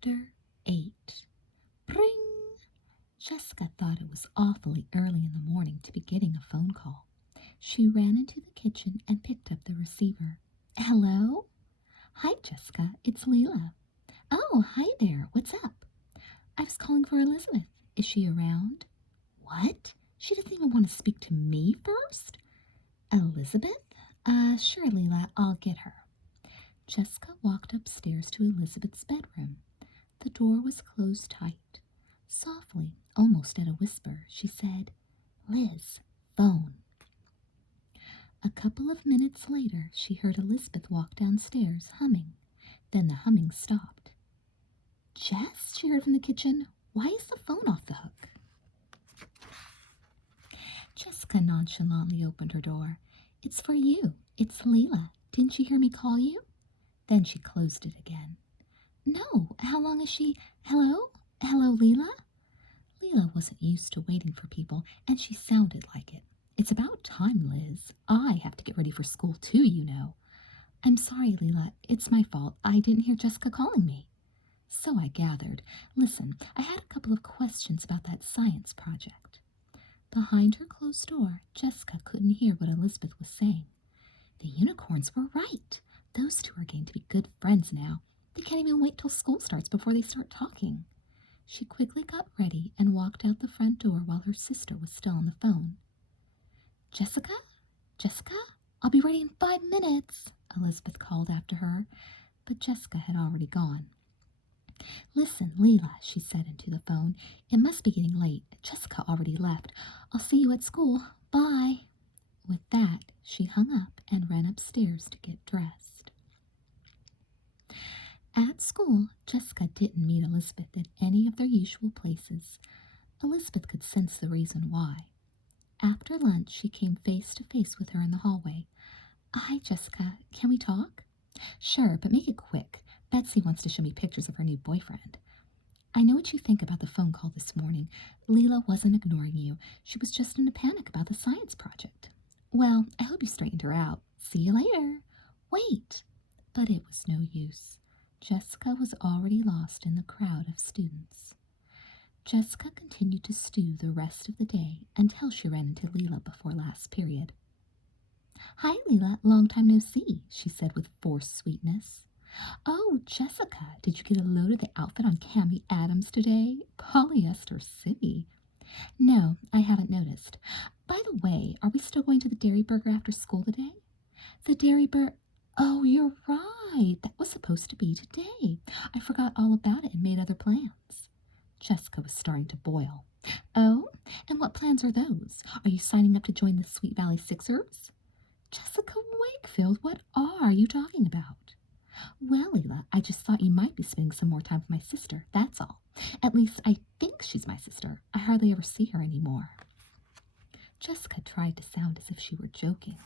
Chapter 8. Bring! Jessica thought it was awfully early in the morning to be getting a phone call. She ran into the kitchen and picked up the receiver. Hello? Hi, Jessica. It's Leela. Oh, hi there. What's up? I was calling for Elizabeth. Is she around? What? She doesn't even want to speak to me first? Elizabeth? Sure, Leela. I'll get her. Jessica walked upstairs to Elizabeth's bedroom. The door was closed tight. Softly, almost at a whisper, she said, Liz, phone. A couple of minutes later, she heard Elizabeth walk downstairs, humming. Then the humming stopped. Jess, she heard from the kitchen, why is the phone off the hook? Jessica nonchalantly opened her door. It's for you. It's Leela. Didn't you hear me call you? Then she closed it again. No, how long is she? Hello? Hello, Leela? Leela wasn't used to waiting for people, and she sounded like it. It's about time, Liz. I have to get ready for school too, you know. I'm sorry, Leela. It's my fault. I didn't hear Jessica calling me. So I gathered. Listen, I had a couple of questions about that science project. Behind her closed door, Jessica couldn't hear what Elizabeth was saying. The unicorns were right. Those two are going to be good friends now. They can't even wait till school starts before they start talking. She quickly got ready and walked out the front door while her sister was still on the phone. Jessica? Jessica? I'll be ready in 5 minutes, Elizabeth called after her, but Jessica had already gone. Listen, Leela, she said into the phone, it must be getting late. Jessica already left. I'll see you at school. Bye. With that, she hung up and ran upstairs to get dressed. At school, Jessica didn't meet Elizabeth at any of their usual places. Elizabeth could sense the reason why. After lunch, she came face to face with her in the hallway. Hi, Jessica. Can we talk? Sure, but make it quick. Betsy wants to show me pictures of her new boyfriend. I know what you think about the phone call this morning. Leela wasn't ignoring you. She was just in a panic about the science project. Well, I hope you straightened her out. See you later. Wait. But it was no use. Jessica was already lost in the crowd of students. Jessica continued to stew the rest of the day until she ran into Leela before last period. Hi, Leela. Long time no see, she said with forced sweetness. Oh, Jessica, did you get a load of the outfit on Cami Adams today? Polyester City. No, I haven't noticed. By the way, are we still going to the Dairy Burger after school today? The Dairy Burger... Oh, you're right. That was supposed to be today. I forgot all about it and made other plans. Jessica was starting to boil. Oh, and what plans are those? Are you signing up to join the Sweet Valley Sixers? Jessica Wakefield, what are you talking about? Well, Leela, I just thought you might be spending some more time with my sister, that's all. At least I think she's my sister. I hardly ever see her anymore. Jessica tried to sound as if she were joking.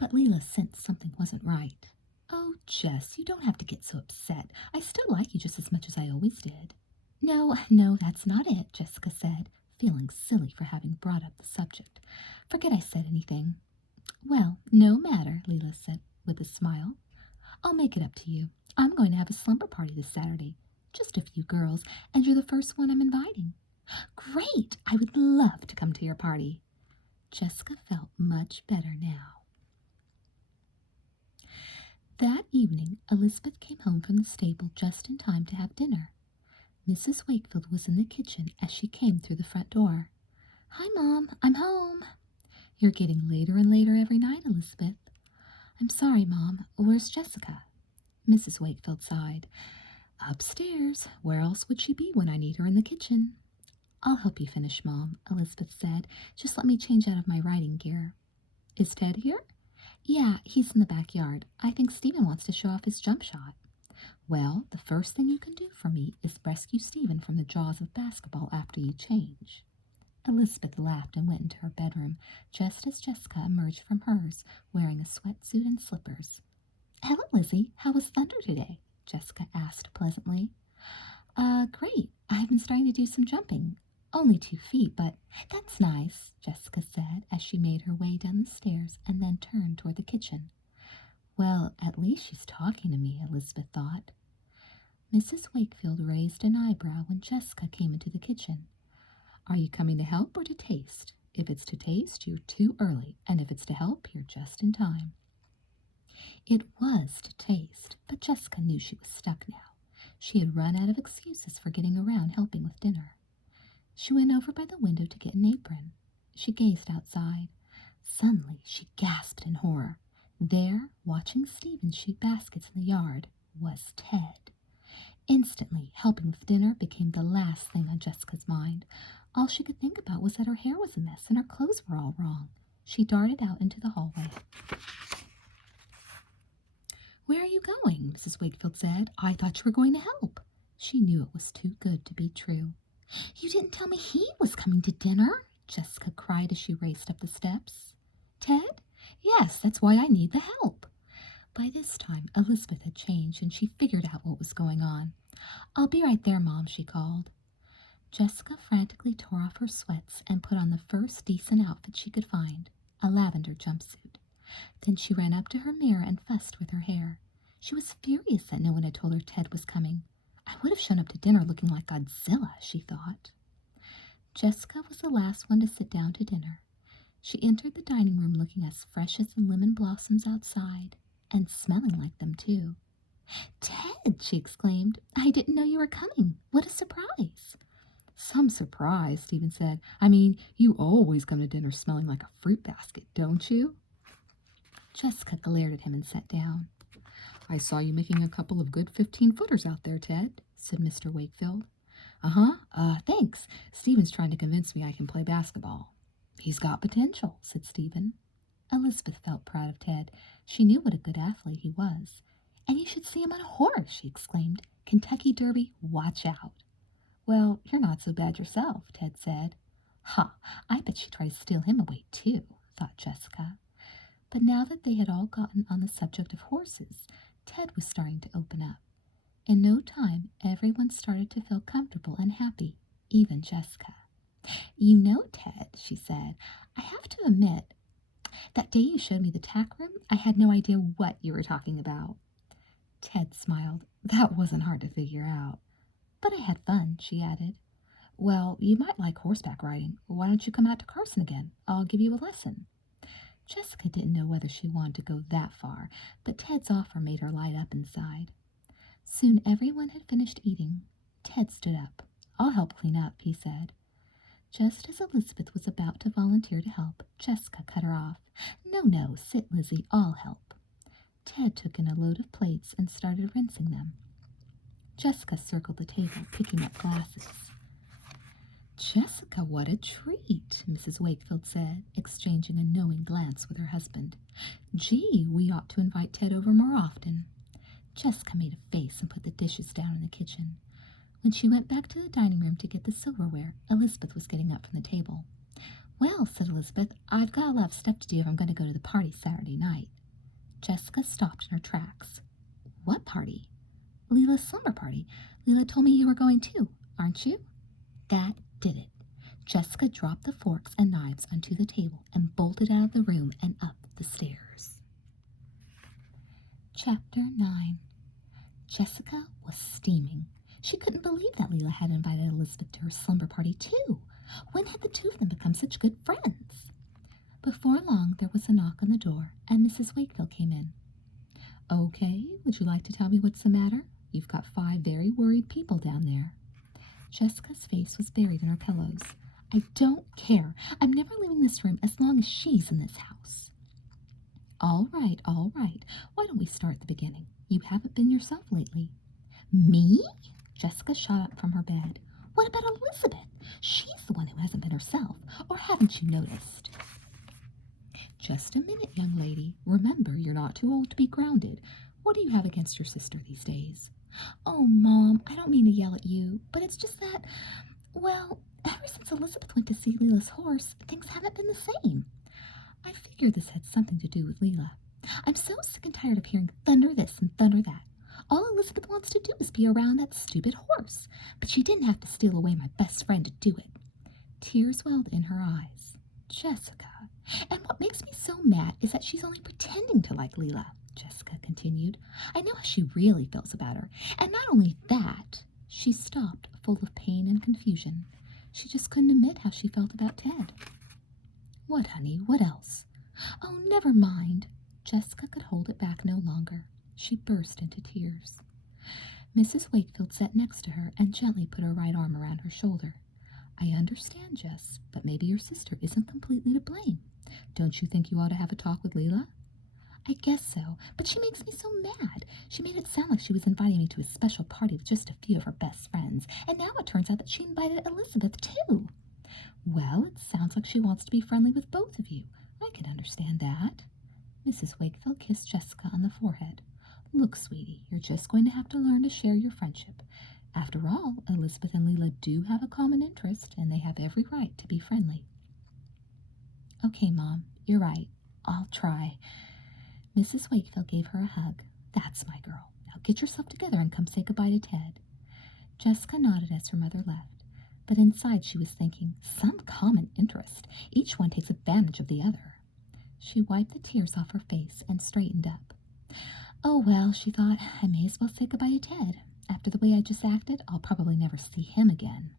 But Leela sensed something wasn't right. Oh, Jess, you don't have to get so upset. I still like you just as much as I always did. No, that's not it, Jessica said, feeling silly for having brought up the subject. Forget I said anything. Well, no matter, Leela said with a smile. I'll make it up to you. I'm going to have a slumber party this Saturday. Just a few girls, and you're the first one I'm inviting. Great! I would love to come to your party. Jessica felt much better now. That evening, Elizabeth came home from the stable just in time to have dinner. Mrs. Wakefield was in the kitchen as she came through the front door. Hi, Mom. I'm home. You're getting later and later every night, Elizabeth. I'm sorry, Mom. Where's Jessica? Mrs. Wakefield sighed. Upstairs. Where else would she be when I need her in the kitchen? I'll help you finish, Mom, Elizabeth said. Just let me change out of my riding gear. Is Ted here? Yeah, he's in the backyard. I think Stephen wants to show off his jump shot. Well, the first thing you can do for me is rescue Stephen from the jaws of basketball after you change. Elizabeth laughed and went into her bedroom, just as Jessica emerged from hers, wearing a sweatsuit and slippers. Hello, Lizzie. How was Thunder today? Jessica asked pleasantly. Great. I've been starting to do some jumping. Only 2 feet, but that's nice, Jessica said as she made her way down the stairs and then turned toward the kitchen. Well, at least she's talking to me, Elizabeth thought. Mrs. Wakefield raised an eyebrow when Jessica came into the kitchen. Are you coming to help or to taste? If it's to taste, you're too early, and if it's to help, you're just in time. It was to taste, but Jessica knew she was stuck now. She had run out of excuses for getting around helping with dinner. She went over by the window to get an apron. She gazed outside. Suddenly, she gasped in horror. There, watching Stephen shoot baskets in the yard, was Ted. Instantly, helping with dinner became the last thing on Jessica's mind. All she could think about was that her hair was a mess and her clothes were all wrong. She darted out into the hallway. Where are you going? Mrs. Wakefield said. I thought you were going to help. She knew it was too good to be true. You didn't tell me he was coming to dinner, Jessica cried as she raced up the steps. Ted? Yes, that's why I need the help. By this time, Elizabeth had changed and she figured out what was going on. I'll be right there, Mom, she called. Jessica frantically tore off her sweats and put on the first decent outfit she could find, a lavender jumpsuit. Then she ran up to her mirror and fussed with her hair. She was furious that no one had told her Ted was coming. I would have shown up to dinner looking like Godzilla, she thought. Jessica was the last one to sit down to dinner. She entered the dining room looking as fresh as the lemon blossoms outside, and smelling like them too. Ted, she exclaimed, I didn't know you were coming. What a surprise. Some surprise, Stephen said. I mean, you always come to dinner smelling like a fruit basket, don't you? Jessica glared at him and sat down. I saw you making a couple of good 15-footers out there, Ted, said Mr. Wakefield. Thanks. Stephen's trying to convince me I can play basketball. He's got potential, said Stephen. Elizabeth felt proud of Ted. She knew what a good athlete he was. And you should see him on a horse, she exclaimed. Kentucky Derby, watch out. Well, you're not so bad yourself, Ted said. I bet she'd try to steal him away too, thought Jessica. But now that they had all gotten on the subject of horses, Ted was starting to open up. In no time, everyone started to feel comfortable and happy, even Jessica. You know, Ted, she said, I have to admit, that day you showed me the tack room, I had no idea what you were talking about. Ted smiled. That wasn't hard to figure out. But I had fun, she added. Well, you might like horseback riding. Why don't you come out to Carson again? I'll give you a lesson. Jessica didn't know whether she wanted to go that far, but Ted's offer made her light up inside. Soon everyone had finished eating. Ted stood up. I'll help clean up, he said. Just as Elizabeth was about to volunteer to help, Jessica cut her off. No, sit, Lizzie, I'll help. Ted took in a load of plates and started rinsing them. Jessica circled the table, picking up glasses. Jessica, what a treat, Mrs. Wakefield said, exchanging a knowing glance with her husband. Gee, we ought to invite Ted over more often. Jessica made a face and put the dishes down in the kitchen. When she went back to the dining room to get the silverware, Elizabeth was getting up from the table. Well, said Elizabeth, I've got a lot of stuff to do if I'm going to go to the party Saturday night. Jessica stopped in her tracks. What party? Leela's slumber party. Leela told me you were going too, aren't you? That did it. Jessica dropped the forks and knives onto the table and bolted out of the room and up the stairs. Chapter 9. Jessica was steaming. She couldn't believe that Leela had invited Elizabeth to her slumber party too. When had the two of them become such good friends? Before long, there was a knock on the door, and Mrs. Wakefield came in. Okay, would you like to tell me what's the matter? You've got 5 very worried people down there. Jessica's face was buried in her pillows. I don't care. I'm never leaving this room as long as she's in this house. All right. Why don't we start at the beginning? You haven't been yourself lately. Me? Jessica shot up from her bed. What about Elizabeth? She's the one who hasn't been herself. Or haven't you noticed? Just a minute, young lady. Remember, you're not too old to be grounded. What do you have against your sister these days? Oh, Mom, I don't mean to yell at you, but it's just that, well, ever since Elizabeth went to see Leela's horse, things haven't been the same. I figured this had something to do with Leela. I'm so sick and tired of hearing thunder this and thunder that. All Elizabeth wants to do is be around that stupid horse, but she didn't have to steal away my best friend to do it. Tears welled in her eyes. Jessica. And what makes me so mad is that she's only pretending to like Leela. Jessica continued. "I know how she really feels about her. And not only that," she stopped, full of pain and confusion. She just couldn't admit how she felt about Ted. "What, honey? What else?" "Oh, never mind." Jessica could hold it back no longer. She burst into tears. Mrs. Wakefield sat next to her and gently put her right arm around her shoulder. "I understand, Jess, but maybe your sister isn't completely to blame. Don't you think you ought to have a talk with Leela?" "I guess so, but she makes me so mad. She made it sound like she was inviting me to a special party with just a few of her best friends, and now it turns out that she invited Elizabeth, too." "Well, it sounds like she wants to be friendly with both of you. I can understand that." Mrs. Wakefield kissed Jessica on the forehead. "Look, sweetie, you're just going to have to learn to share your friendship. After all, Elizabeth and Leela do have a common interest, and they have every right to be friendly." "Okay, Mom, you're right. I'll try." Mrs. Wakefield gave her a hug. "That's my girl. Now get yourself together and come say goodbye to Ted." Jessica nodded as her mother left, but inside she was thinking, some common interest. Each one takes advantage of the other. She wiped the tears off her face and straightened up. "Oh, well," she thought, "I may as well say goodbye to Ted. After the way I just acted, I'll probably never see him again."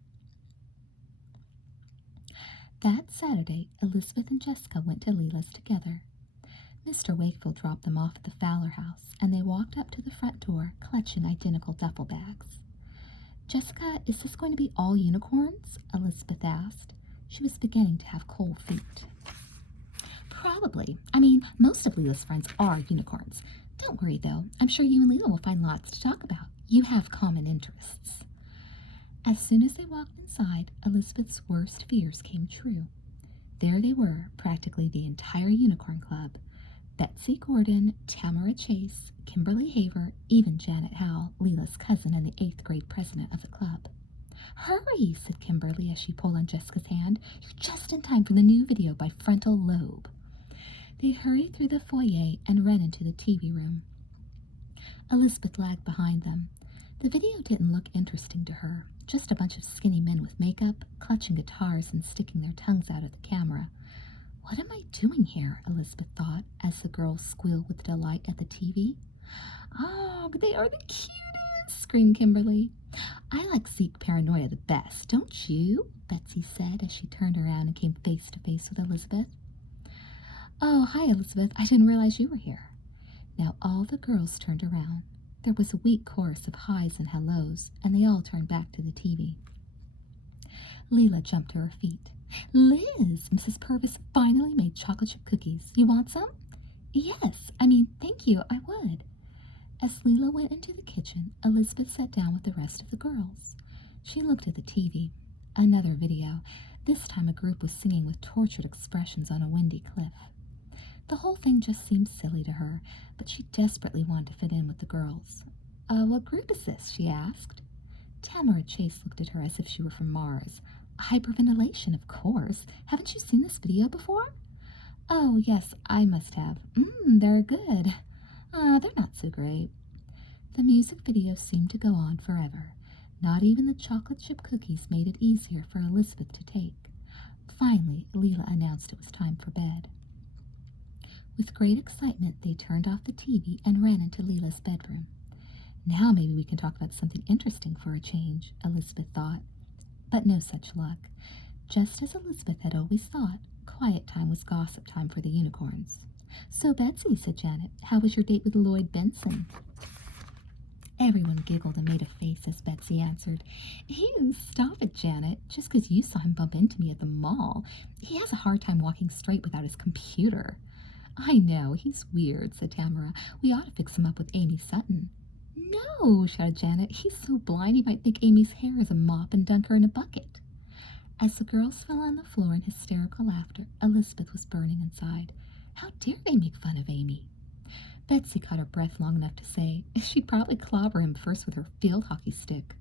That Saturday, Elizabeth and Jessica went to Leela's together. Mr. Wakefield dropped them off at the Fowler house, and they walked up to the front door, clutching identical duffel bags. "Jessica, is this going to be all unicorns?" Elizabeth asked. She was beginning to have cold feet. "Probably. I mean, most of Leela's friends are unicorns. Don't worry, though. I'm sure you and Leela will find lots to talk about. You have common interests." As soon as they walked inside, Elizabeth's worst fears came true. There they were, practically the entire Unicorn Club. Betsy Gordon, Tamara Chase, Kimberly Haver, even Janet Howell, Leela's cousin and the 8th grade president of the club. "Hurry," said Kimberly as she pulled on Jessica's hand. "You're just in time for the new video by Frontal Lobe." They hurried through the foyer and ran into the TV room. Elizabeth lagged behind them. The video didn't look interesting to her, just a bunch of skinny men with makeup, clutching guitars and sticking their tongues out at the camera. "What am I doing here?" Elizabeth thought, as the girls squealed with delight at the TV. "Oh, they are the cutest!" screamed Kimberly. "I like Zeke Paranoia the best, don't you?" Betsy said as she turned around and came face to face with Elizabeth. "Oh, hi, Elizabeth. I didn't realize you were here." Now all the girls turned around. There was a weak chorus of highs and hellos, and they all turned back to the TV. Leela jumped to her feet. "Liz, Mrs. Purvis finally made chocolate chip cookies. You want some?" Thank you, I would." As Leela went into the kitchen, Elizabeth sat down with the rest of the girls. She looked at the TV. Another video. This time a group was singing with tortured expressions on a windy cliff. The whole thing just seemed silly to her, but she desperately wanted to fit in with the girls. What group is this?" she asked. Tamara Chase looked at her as if she were from Mars. "Hyperventilation, of course. Haven't you seen this video before?" "Oh, yes, I must have. They're good." They're not so great." The music video seemed to go on forever. Not even the chocolate chip cookies made it easier for Elizabeth to take. Finally, Leela announced it was time for bed. With great excitement, they turned off the TV and ran into Leela's bedroom. "Now maybe we can talk about something interesting for a change," Elizabeth thought. But no such luck. Just as Elizabeth had always thought, quiet time was gossip time for the unicorns. "So, Betsy," said Janet, "how was your date with Lloyd Benson?" Everyone giggled and made a face as Betsy answered, "Stop it, Janet. Just 'cause you saw him bump into me at the mall. He has a hard time walking straight without his computer." "I know, he's weird," said Tamara. "We ought to fix him up with Amy Sutton." "No," shouted Janet. "He's so blind he might think Amy's hair is a mop and dunk her in a bucket." As the girls fell on the floor in hysterical laughter, Elizabeth was burning inside. How dare they make fun of Amy? Betsy caught her breath long enough to say, she'd probably clobber him first with her field hockey stick.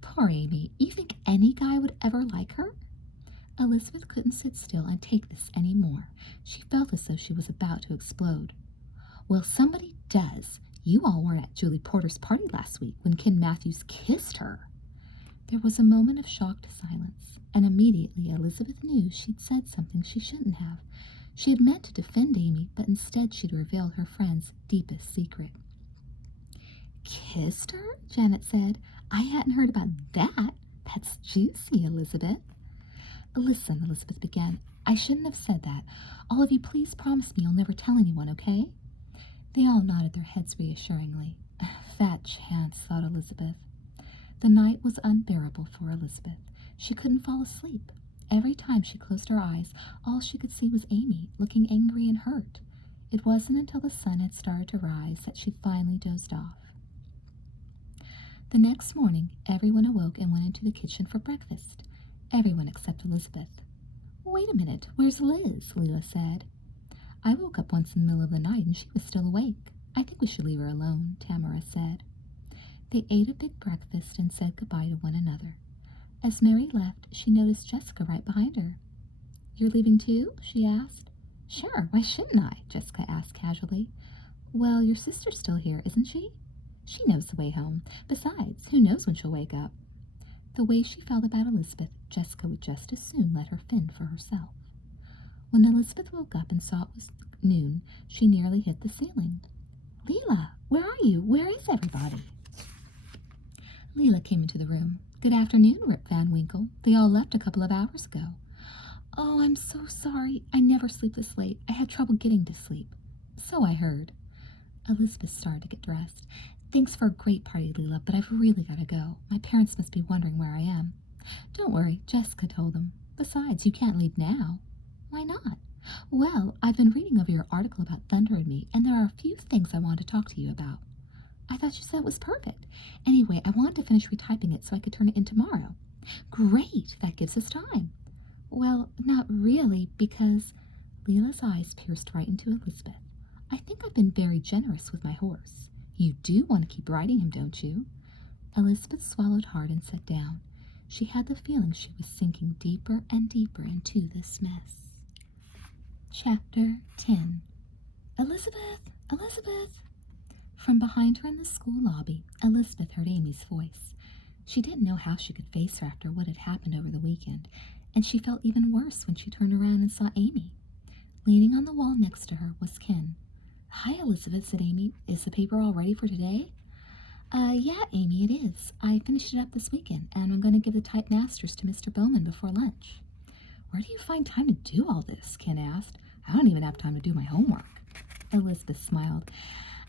Poor Amy, you think any guy would ever like her? Elizabeth couldn't sit still and take this any more. She felt as though she was about to explode. "Well, somebody does. You all weren't at Julie Porter's party last week when Ken Matthews kissed her." There was a moment of shocked silence, and immediately Elizabeth knew she'd said something she shouldn't have. She had meant to defend Amy, but instead she'd revealed her friend's deepest secret. Kissed her? Janet said. I hadn't heard about that. That's juicy, Elizabeth. Listen, Elizabeth began. I shouldn't have said that. All of you, please promise me you'll never tell anyone, okay? They all nodded their heads reassuringly. Fat chance, thought Elizabeth. The night was unbearable for Elizabeth. She couldn't fall asleep. Every time she closed her eyes, all she could see was Amy, looking angry and hurt. It wasn't until the sun had started to rise that she finally dozed off. The next morning, everyone awoke and went into the kitchen for breakfast. Everyone except Elizabeth. Wait a minute, where's Liz? Leela said. I woke up once in the middle of the night and she was still awake. I think we should leave her alone, Tamara said. They ate a big breakfast and said goodbye to one another. As Mary left, she noticed Jessica right behind her. You're leaving too? She asked. Sure, why shouldn't I? Jessica asked casually. Well, your sister's still here, isn't she? She knows the way home. Besides, who knows when she'll wake up? The way she felt about Elizabeth, Jessica would just as soon let her fend for herself. When Elizabeth woke up and saw it was noon, she nearly hit the ceiling. Leela, where are you? Where is everybody? Leela came into the room. Good afternoon, Rip Van Winkle. They all left a couple of hours ago. Oh, I'm so sorry. I never sleep this late. I had trouble getting to sleep. So I heard. Elizabeth started to get dressed. Thanks for a great party, Leela, but I've really got to go. My parents must be wondering where I am. Don't worry, Jessica told them. Besides, you can't leave now. Why not? Well, I've been reading over your article about Thunder and me, and there are a few things I want to talk to you about. I thought you said it was perfect. Anyway, I wanted to finish retyping it so I could turn it in tomorrow. Great, that gives us time. Well, not really, because Leela's eyes pierced right into Elizabeth. I think I've been very generous with my horse. You do want to keep riding him, don't you? Elizabeth swallowed hard and sat down. She had the feeling she was sinking deeper and deeper into this mess. Chapter 10. Elizabeth! Elizabeth! From behind her in the school lobby, Elizabeth heard Amy's voice. She didn't know how she could face her after what had happened over the weekend, and she felt even worse when she turned around and saw Amy. Leaning on the wall next to her was Ken. Hi, Elizabeth, said Amy. Is the paper all ready for today? Yeah, Amy, it is. I finished it up this weekend, and I'm going to give the type masters to Mr. Bowman before lunch. Where do you find time to do all this? Ken asked. I don't even have time to do my homework. Elizabeth smiled.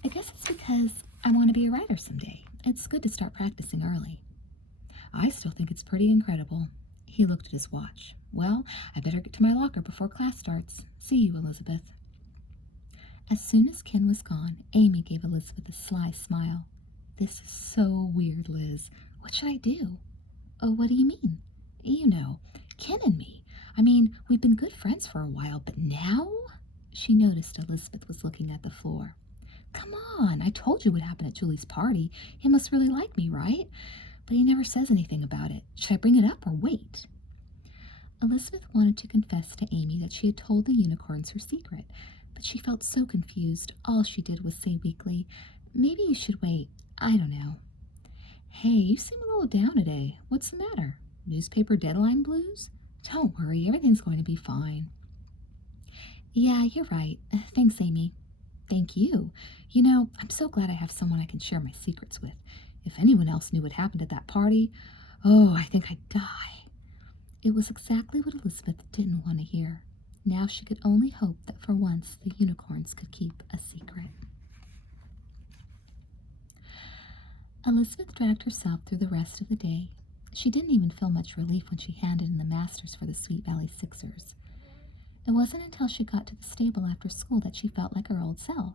I guess it's because I want to be a writer someday. It's good to start practicing early. I still think it's pretty incredible. He looked at his watch. Well, I better get to my locker before class starts. See you, Elizabeth. As soon as Ken was gone, Amy gave Elizabeth a sly smile. This is so weird, Liz. What should I do? Oh, what do you mean? You know, Ken and me. I mean, we've been good friends for a while, but now? She noticed Elizabeth was looking at the floor. Come on, I told you what happened at Julie's party. He must really like me, right? But he never says anything about it. Should I bring it up or wait? Elizabeth wanted to confess to Amy that she had told the unicorns her secret, but she felt so confused. All she did was say weakly, Maybe you should wait. I don't know. Hey, you seem a little down today. What's the matter? Newspaper deadline blues? Don't worry, everything's going to be fine. Yeah, you're right. Thanks, Amy. Thank you. You know, I'm so glad I have someone I can share my secrets with. If anyone else knew what happened at that party, oh, I think I'd die. It was exactly what Elizabeth didn't want to hear. Now she could only hope that for once the unicorns could keep a secret. Elizabeth dragged herself through the rest of the day. She didn't even feel much relief when she handed in the masters for the Sweet Valley Sixers. It wasn't until she got to the stable after school that she felt like her old self.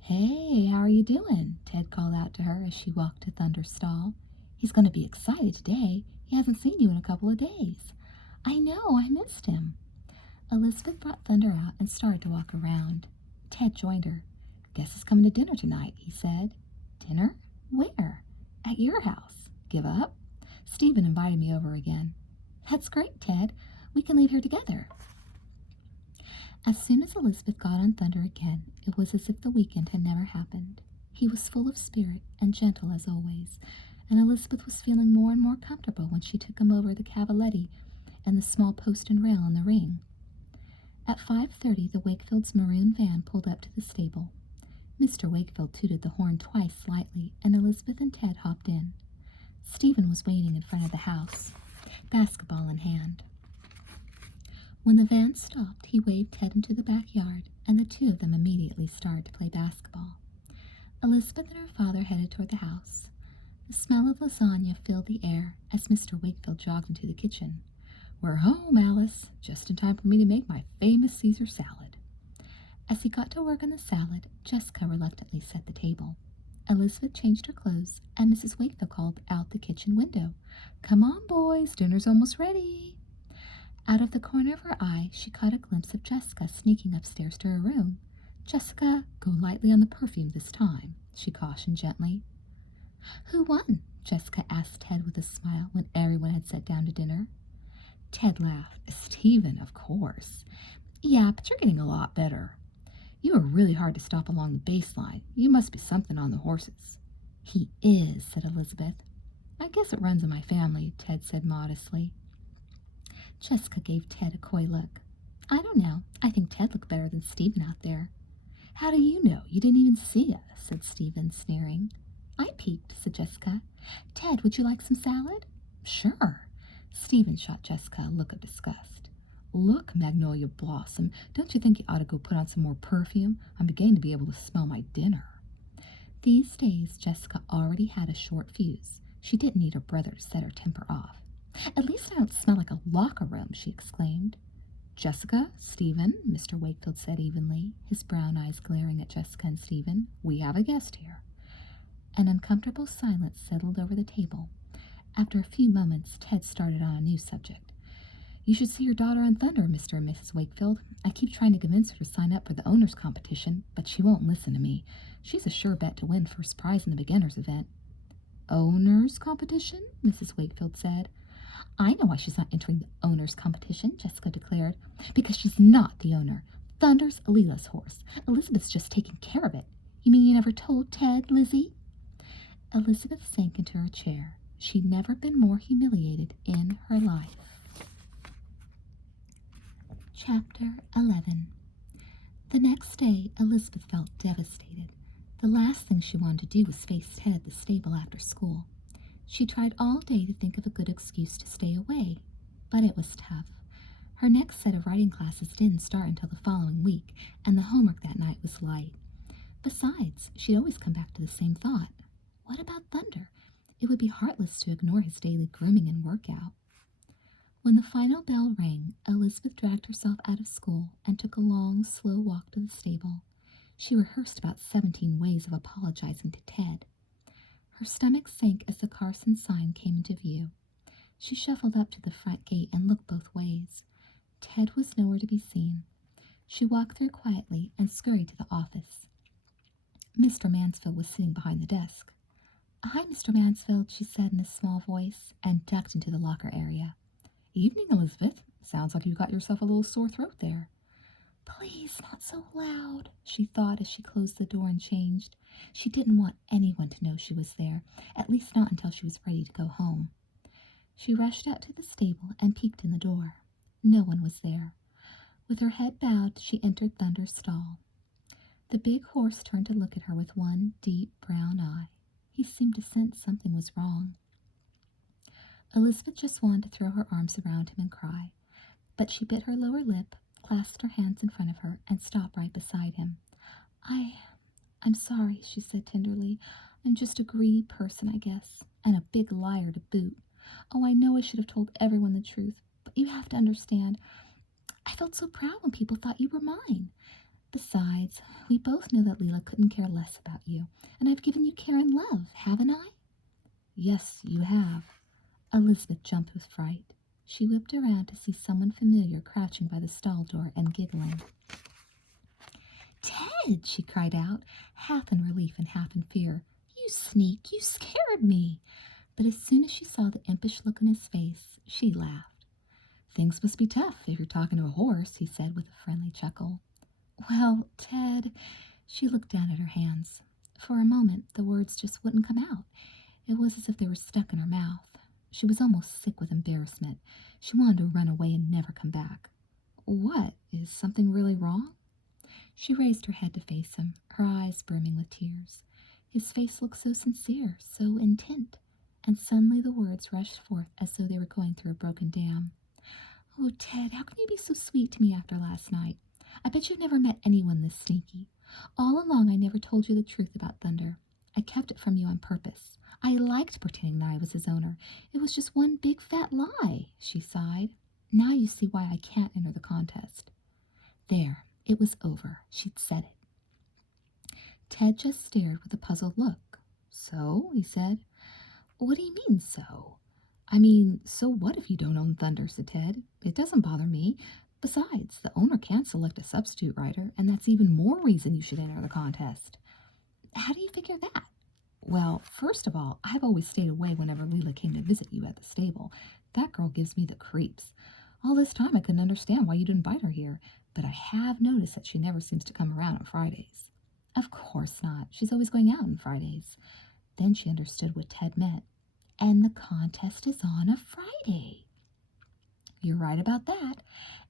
Hey, how are you doing? Ted called out to her as she walked to Thunder's stall. He's going to be excited today. He hasn't seen you in a couple of days. I know, I missed him. Elizabeth brought Thunder out and started to walk around. Ted joined her. Guess he's coming to dinner tonight, he said. Dinner? Where? At your house. Give up? Stephen invited me over again. That's great, Ted. We can leave here together. As soon as Elizabeth got on Thunder again, it was as if the weekend had never happened. He was full of spirit and gentle as always, and Elizabeth was feeling more and more comfortable when she took him over the cavaletti and the small post and rail in the ring. At 5:30, the Wakefield's maroon van pulled up to the stable. Mr. Wakefield tooted the horn twice slightly, and Elizabeth and Ted hopped in. Stephen was waiting in front of the house, basketball in hand. When the van stopped, he waved Ted into the backyard, and the two of them immediately started to play basketball. Elizabeth and her father headed toward the house. The smell of lasagna filled the air as Mr. Wakefield jogged into the kitchen. "We're home, Alice, just in time for me to make my famous Caesar salad." As he got to work on the salad, Jessica reluctantly set the table. Elizabeth changed her clothes, and Mrs. Wakefield called out the kitchen window, "Come on, boys, dinner's almost ready." Out of the corner of her eye, she caught a glimpse of Jessica sneaking upstairs to her room. "Jessica, go lightly on the perfume this time," she cautioned gently. "Who won?" Jessica asked Ted with a smile when everyone had sat down to dinner. Ted laughed. "Stephen, of course." "Yeah, but you're getting a lot better. You are really hard to stop along the baseline. You must be something on the horses." "He is," said Elizabeth. "I guess it runs in my family," Ted said modestly. Jessica gave Ted a coy look. "I don't know. I think Ted looked better than Stephen out there." "How do you know? You didn't even see us," said Stephen, sneering. "I peeked," said Jessica. "Ted, would you like some salad?" "Sure." Stephen shot Jessica a look of disgust. "Look, Magnolia Blossom, don't you think you ought to go put on some more perfume? I'm beginning to be able to smell my dinner." These days, Jessica already had a short fuse. She didn't need her brother to set her temper off. "At least I don't smell like a locker room," she exclaimed. "Jessica, Stephen," Mr. Wakefield said evenly, his brown eyes glaring at Jessica and Stephen, "we have a guest here." An uncomfortable silence settled over the table. After a few moments, Ted started on a new subject. "You should see your daughter on Thunder, Mr. and Mrs. Wakefield. I keep trying to convince her to sign up for the owners' competition, but she won't listen to me. She's a sure bet to win first prize in the beginners event." "Owners' competition?" Mrs. Wakefield said. "I know why she's not entering the owners' competition," Jessica declared. "Because she's not the owner. Thunder's Leela's horse. Elizabeth's just taking care of it. You mean you never told Ted, Lizzie?" Elizabeth sank into her chair. She'd never been more humiliated in her life. Chapter 11. The next day, Elizabeth felt devastated. The last thing she wanted to do was face Ted at the stable after school. She tried all day to think of a good excuse to stay away, but it was tough. Her next set of writing classes didn't start until the following week, and the homework that night was light. Besides, she'd always come back to the same thought. What about Thunder? It would be heartless to ignore his daily grooming and workout. When the final bell rang, Elizabeth dragged herself out of school and took a long, slow walk to the stable. She rehearsed about 17 ways of apologizing to Ted. Her stomach sank as the Carson sign came into view. She shuffled up to the front gate and looked both ways. Ted was nowhere to be seen. She walked through quietly and scurried to the office. Mr. Mansfield was sitting behind the desk. "Hi, Mr. Mansfield," she said in a small voice, and ducked into the locker area. "Evening, Elizabeth. Sounds like you got yourself a little sore throat there." "Please, not so loud," she thought as she closed the door and changed. She didn't want anyone to know she was there, at least not until she was ready to go home. She rushed out to the stable and peeked in the door. No one was there. With her head bowed, she entered Thunder's stall. The big horse turned to look at her with one deep brown eye. He seemed to sense something was wrong. Elizabeth just wanted to throw her arms around him and cry, but she bit her lower lip, clasped her hands in front of her, and stopped right beside him. I'm sorry," she said tenderly. "I'm just a greedy person, I guess, and a big liar to boot. Oh, I know I should have told everyone the truth, but you have to understand. I felt so proud when people thought you were mine. Besides, we both know that Leela couldn't care less about you, and I've given you care and love, haven't I?" "Yes, you have." Elizabeth jumped with fright. She whipped around to see someone familiar crouching by the stall door and giggling. "Ted!" she cried out, half in relief and half in fear. "You sneak! You scared me!" But as soon as she saw the impish look on his face, she laughed. "Things must be tough if you're talking to a horse," he said with a friendly chuckle. "Well, Ted..." She looked down at her hands. For a moment, the words just wouldn't come out. It was as if they were stuck in her mouth. She was almost sick with embarrassment. She wanted to run away and never come back. What? Is something really wrong? She raised her head to face him, her eyes brimming with tears. His face looked so sincere, so intent, and suddenly the words rushed forth as though they were going through a broken dam. Oh, Ted, how can you be so sweet to me after last night? I bet you've never met anyone this sneaky. All along I never told you the truth about Thunder. I kept it from you on purpose. I liked pretending that I was his owner. It was just one big fat lie, she sighed. Now you see why I can't enter the contest. There, it was over. She'd said it. Ted just stared with a puzzled look. So, he said. What do you mean, so? I mean, so what if you don't own Thunder, said Ted. It doesn't bother me. Besides, the owner can't select a substitute rider, and that's even more reason you should enter the contest. How do you figure that? Well, first of all, I've always stayed away whenever Leela came to visit you at the stable. That girl gives me the creeps. All this time I couldn't understand why you'd invite her here, but I have noticed that she never seems to come around on Fridays. Of course not. She's always going out on Fridays. Then she understood what Ted meant. And the contest is on a Friday. You're right about that.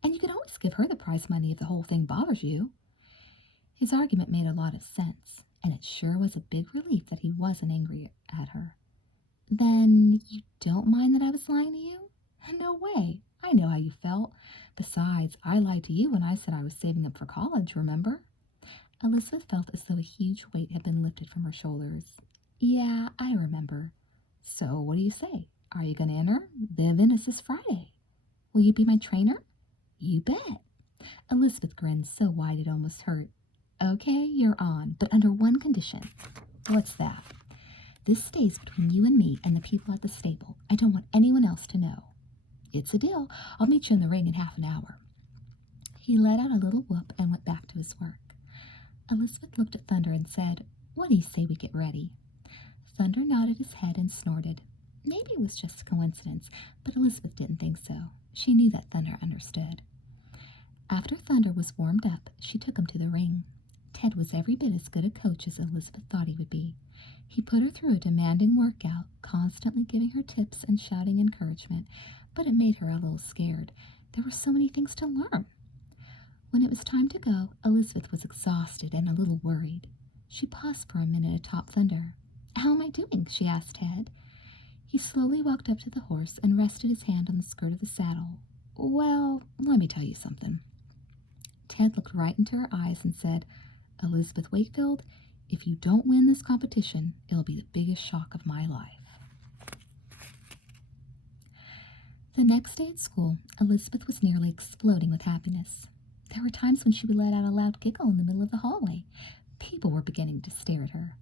And you can always give her the prize money if the whole thing bothers you. His argument made a lot of sense, and it sure was a big relief that he wasn't angry at her. Then you don't mind that I was lying to you? No way. I know how you felt. Besides, I lied to you when I said I was saving up for college, remember? Elizabeth felt as though a huge weight had been lifted from her shoulders. Yeah, I remember. So what do you say? Are you going to enter? The event is this Friday. Will you be my trainer? You bet. Elizabeth grinned so wide it almost hurt. Okay, you're on, but under one condition. What's that? This stays between you and me and the people at the stable. I don't want anyone else to know. It's a deal. I'll meet you in the ring in half an hour. He let out a little whoop and went back to his work. Elizabeth looked at Thunder and said, What do you say we get ready? Thunder nodded his head and snorted. Maybe it was just a coincidence, but Elizabeth didn't think so. She knew that Thunder understood. After Thunder was warmed up, she took him to the ring. Ted was every bit as good a coach as Elizabeth thought he would be. He put her through a demanding workout, constantly giving her tips and shouting encouragement, but it made her a little scared. There were so many things to learn. When it was time to go, Elizabeth was exhausted and a little worried. She paused for a minute atop Thunder. How am I doing? She asked Ted. He slowly walked up to the horse and rested his hand on the skirt of the saddle. Well, let me tell you something. Ted looked right into her eyes and said, Elizabeth Wakefield, if you don't win this competition, it'll be the biggest shock of my life. The next day at school, Elizabeth was nearly exploding with happiness. There were times when she would let out a loud giggle in the middle of the hallway. People were beginning to stare at her.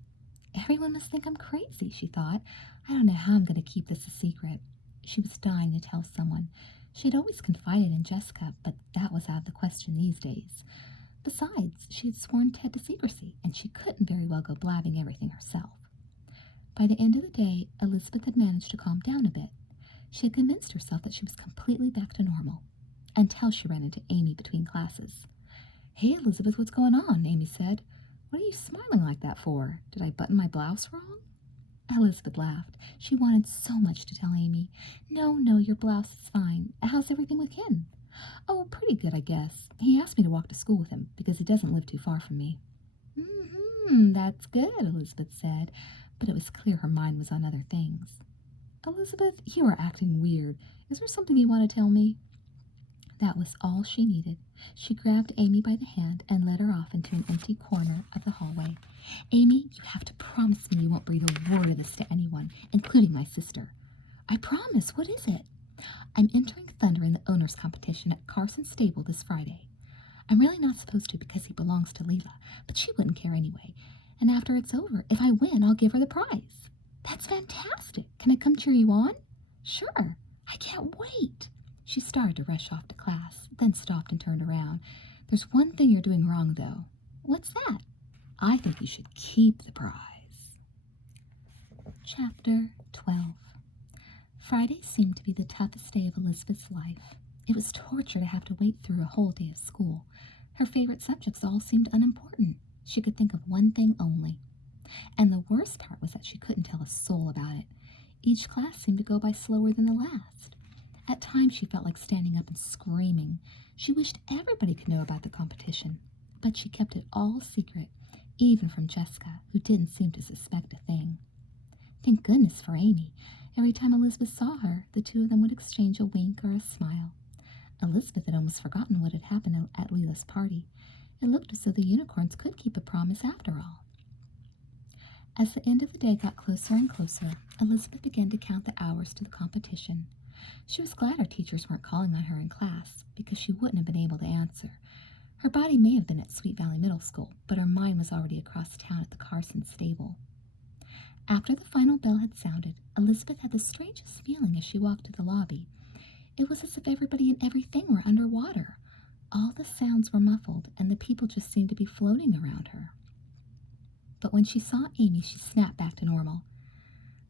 Everyone must think I'm crazy, she thought. I don't know how I'm going to keep this a secret. She was dying to tell someone. She had always confided in Jessica, but that was out of the question these days. Besides, she had sworn Ted to secrecy, and she couldn't very well go blabbing everything herself. By the end of the day, Elizabeth had managed to calm down a bit. She had convinced herself that she was completely back to normal, until she ran into Amy between classes. Hey, Elizabeth, what's going on? Amy said. What are you smiling like that for? Did I button my blouse wrong? Elizabeth laughed. She wanted so much to tell Amy. No, your blouse is fine. How's everything with Ken? Oh, pretty good, I guess. He asked me to walk to school with him because he doesn't live too far from me. That's good, Elizabeth said, but it was clear her mind was on other things. Elizabeth, you are acting weird. Is there something you want to tell me? That was all she needed. She grabbed Amy by the hand and led her off into an empty corner of the hallway. Amy, you have to promise me you won't breathe a word of this to anyone, including my sister. I promise. What is it? I'm entering Thunder in the owners' competition at Carson's stable this Friday. I'm really not supposed to because he belongs to Leela, but she wouldn't care anyway. And after it's over, if I win, I'll give her the prize. That's fantastic. Can I come cheer you on? Sure. I can't wait. She started to rush off to class, then stopped and turned around. There's one thing you're doing wrong, though. What's that? I think you should keep the prize. Chapter 12. Friday seemed to be the toughest day of Elizabeth's life. It was torture to have to wait through a whole day of school. Her favorite subjects all seemed unimportant. She could think of one thing only. And the worst part was that she couldn't tell a soul about it. Each class seemed to go by slower than the last. At times she felt like standing up and screaming. She wished everybody could know about the competition, but she kept it all secret, even from Jessica, who didn't seem to suspect a thing. Thank goodness for Amy. Every time Elizabeth saw her, the two of them would exchange a wink or a smile. Elizabeth had almost forgotten what had happened at Leela's party. It looked as though the unicorns could keep a promise after all. As the end of the day got closer and closer, Elizabeth began to count the hours to the competition. She was glad her teachers weren't calling on her in class, because she wouldn't have been able to answer. Her body may have been at Sweet Valley Middle School, but her mind was already across town at the Carson stable. After the final bell had sounded, Elizabeth had the strangest feeling as she walked to the lobby. It was as if everybody and everything were underwater. All the sounds were muffled, and the people just seemed to be floating around her. But when she saw Amy, she snapped back to normal.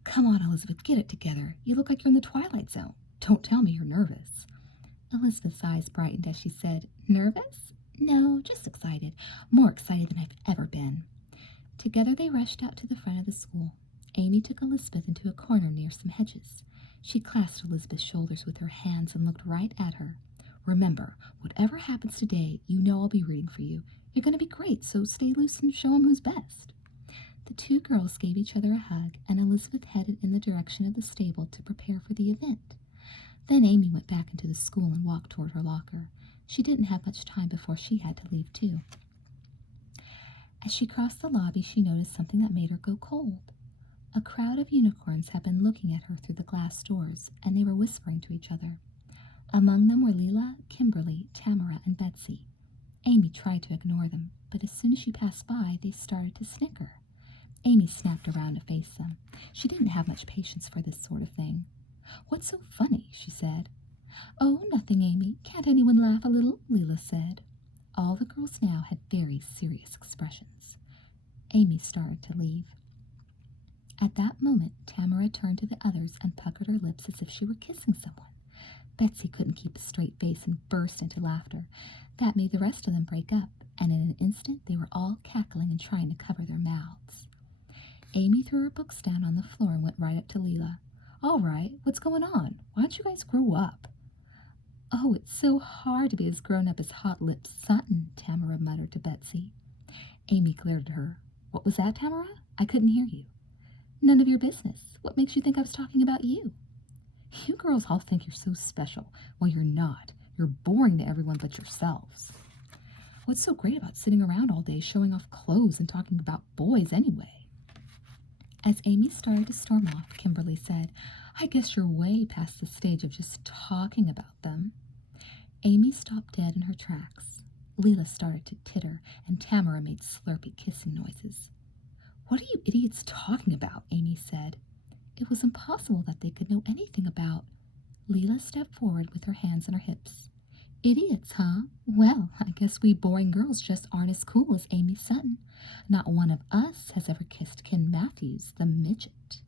"Come on, Elizabeth, get it together. You look like you're in the Twilight Zone. Don't tell me you're nervous." Elizabeth's eyes brightened as she said, "Nervous? No, just excited. More excited than I've ever been." Together they rushed out to the front of the school. Amy took Elizabeth into a corner near some hedges. She clasped Elizabeth's shoulders with her hands and looked right at her. "Remember, whatever happens today, you know I'll be rooting for you. You're going to be great, so stay loose and show 'em who's best." The two girls gave each other a hug, and Elizabeth headed in the direction of the stable to prepare for the event. Then Amy went back into the school and walked toward her locker. She didn't have much time before she had to leave, too. As she crossed the lobby, she noticed something that made her go cold. A crowd of unicorns had been looking at her through the glass doors, and they were whispering to each other. Among them were Leela, Kimberly, Tamara, and Betsy. Amy tried to ignore them, but as soon as she passed by, they started to snicker. Amy snapped around to face them. She didn't have much patience for this sort of thing. "What's so funny?" she said. "Oh, nothing, Amy. Can't anyone laugh a little?" Leela said. All the girls now had very serious expressions. Amy started to leave. At that moment, Tamara turned to the others and puckered her lips as if she were kissing someone. Betsy couldn't keep a straight face and burst into laughter. That made the rest of them break up, and in an instant they were all cackling and trying to cover their mouths. Amy threw her books down on the floor and went right up to Leela. "All right, what's going on? Why don't you guys grow up?" "Oh, it's so hard to be as grown up as Hot Lips Sutton," Tamara muttered to Betsy. Amy glared at her. "What was that, Tamara? I couldn't hear you." "None of your business. What makes you think I was talking about you?" "You girls all think you're so special. Well, you're not. You're boring to everyone but yourselves. What's so great about sitting around all day showing off clothes and talking about boys anyway?" As Amy started to storm off, Kimberly said, "I guess you're way past the stage of just talking about them." Amy stopped dead in her tracks. Leela started to titter, and Tamara made slurpy kissing noises. "What are you idiots talking about?" Amy said. It was impossible that they could know anything about. Leela stepped forward with her hands on her hips. "Idiots, huh? Well, I guess we boring girls just aren't as cool as Amy Sutton. Not one of us has ever kissed Ken Matthews, the midget."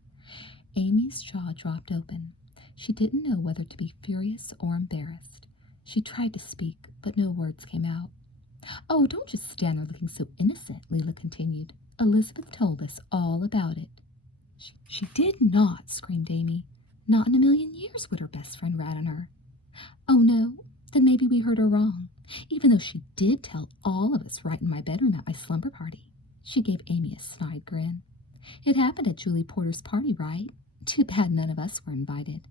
Amy's jaw dropped open. She didn't know whether to be furious or embarrassed. She tried to speak, but no words came out. "Oh, don't just stand there looking so innocent," Leela continued. "Elizabeth told us all about it." She did not," screamed Amy. "Not in a million years would her best friend rat on her." "Oh, no? Then maybe we heard her wrong. Even though she did tell all of us right in my bedroom at my slumber party." She gave Amy a snide grin. "It happened at Julie Porter's party, right? Too bad none of us were invited."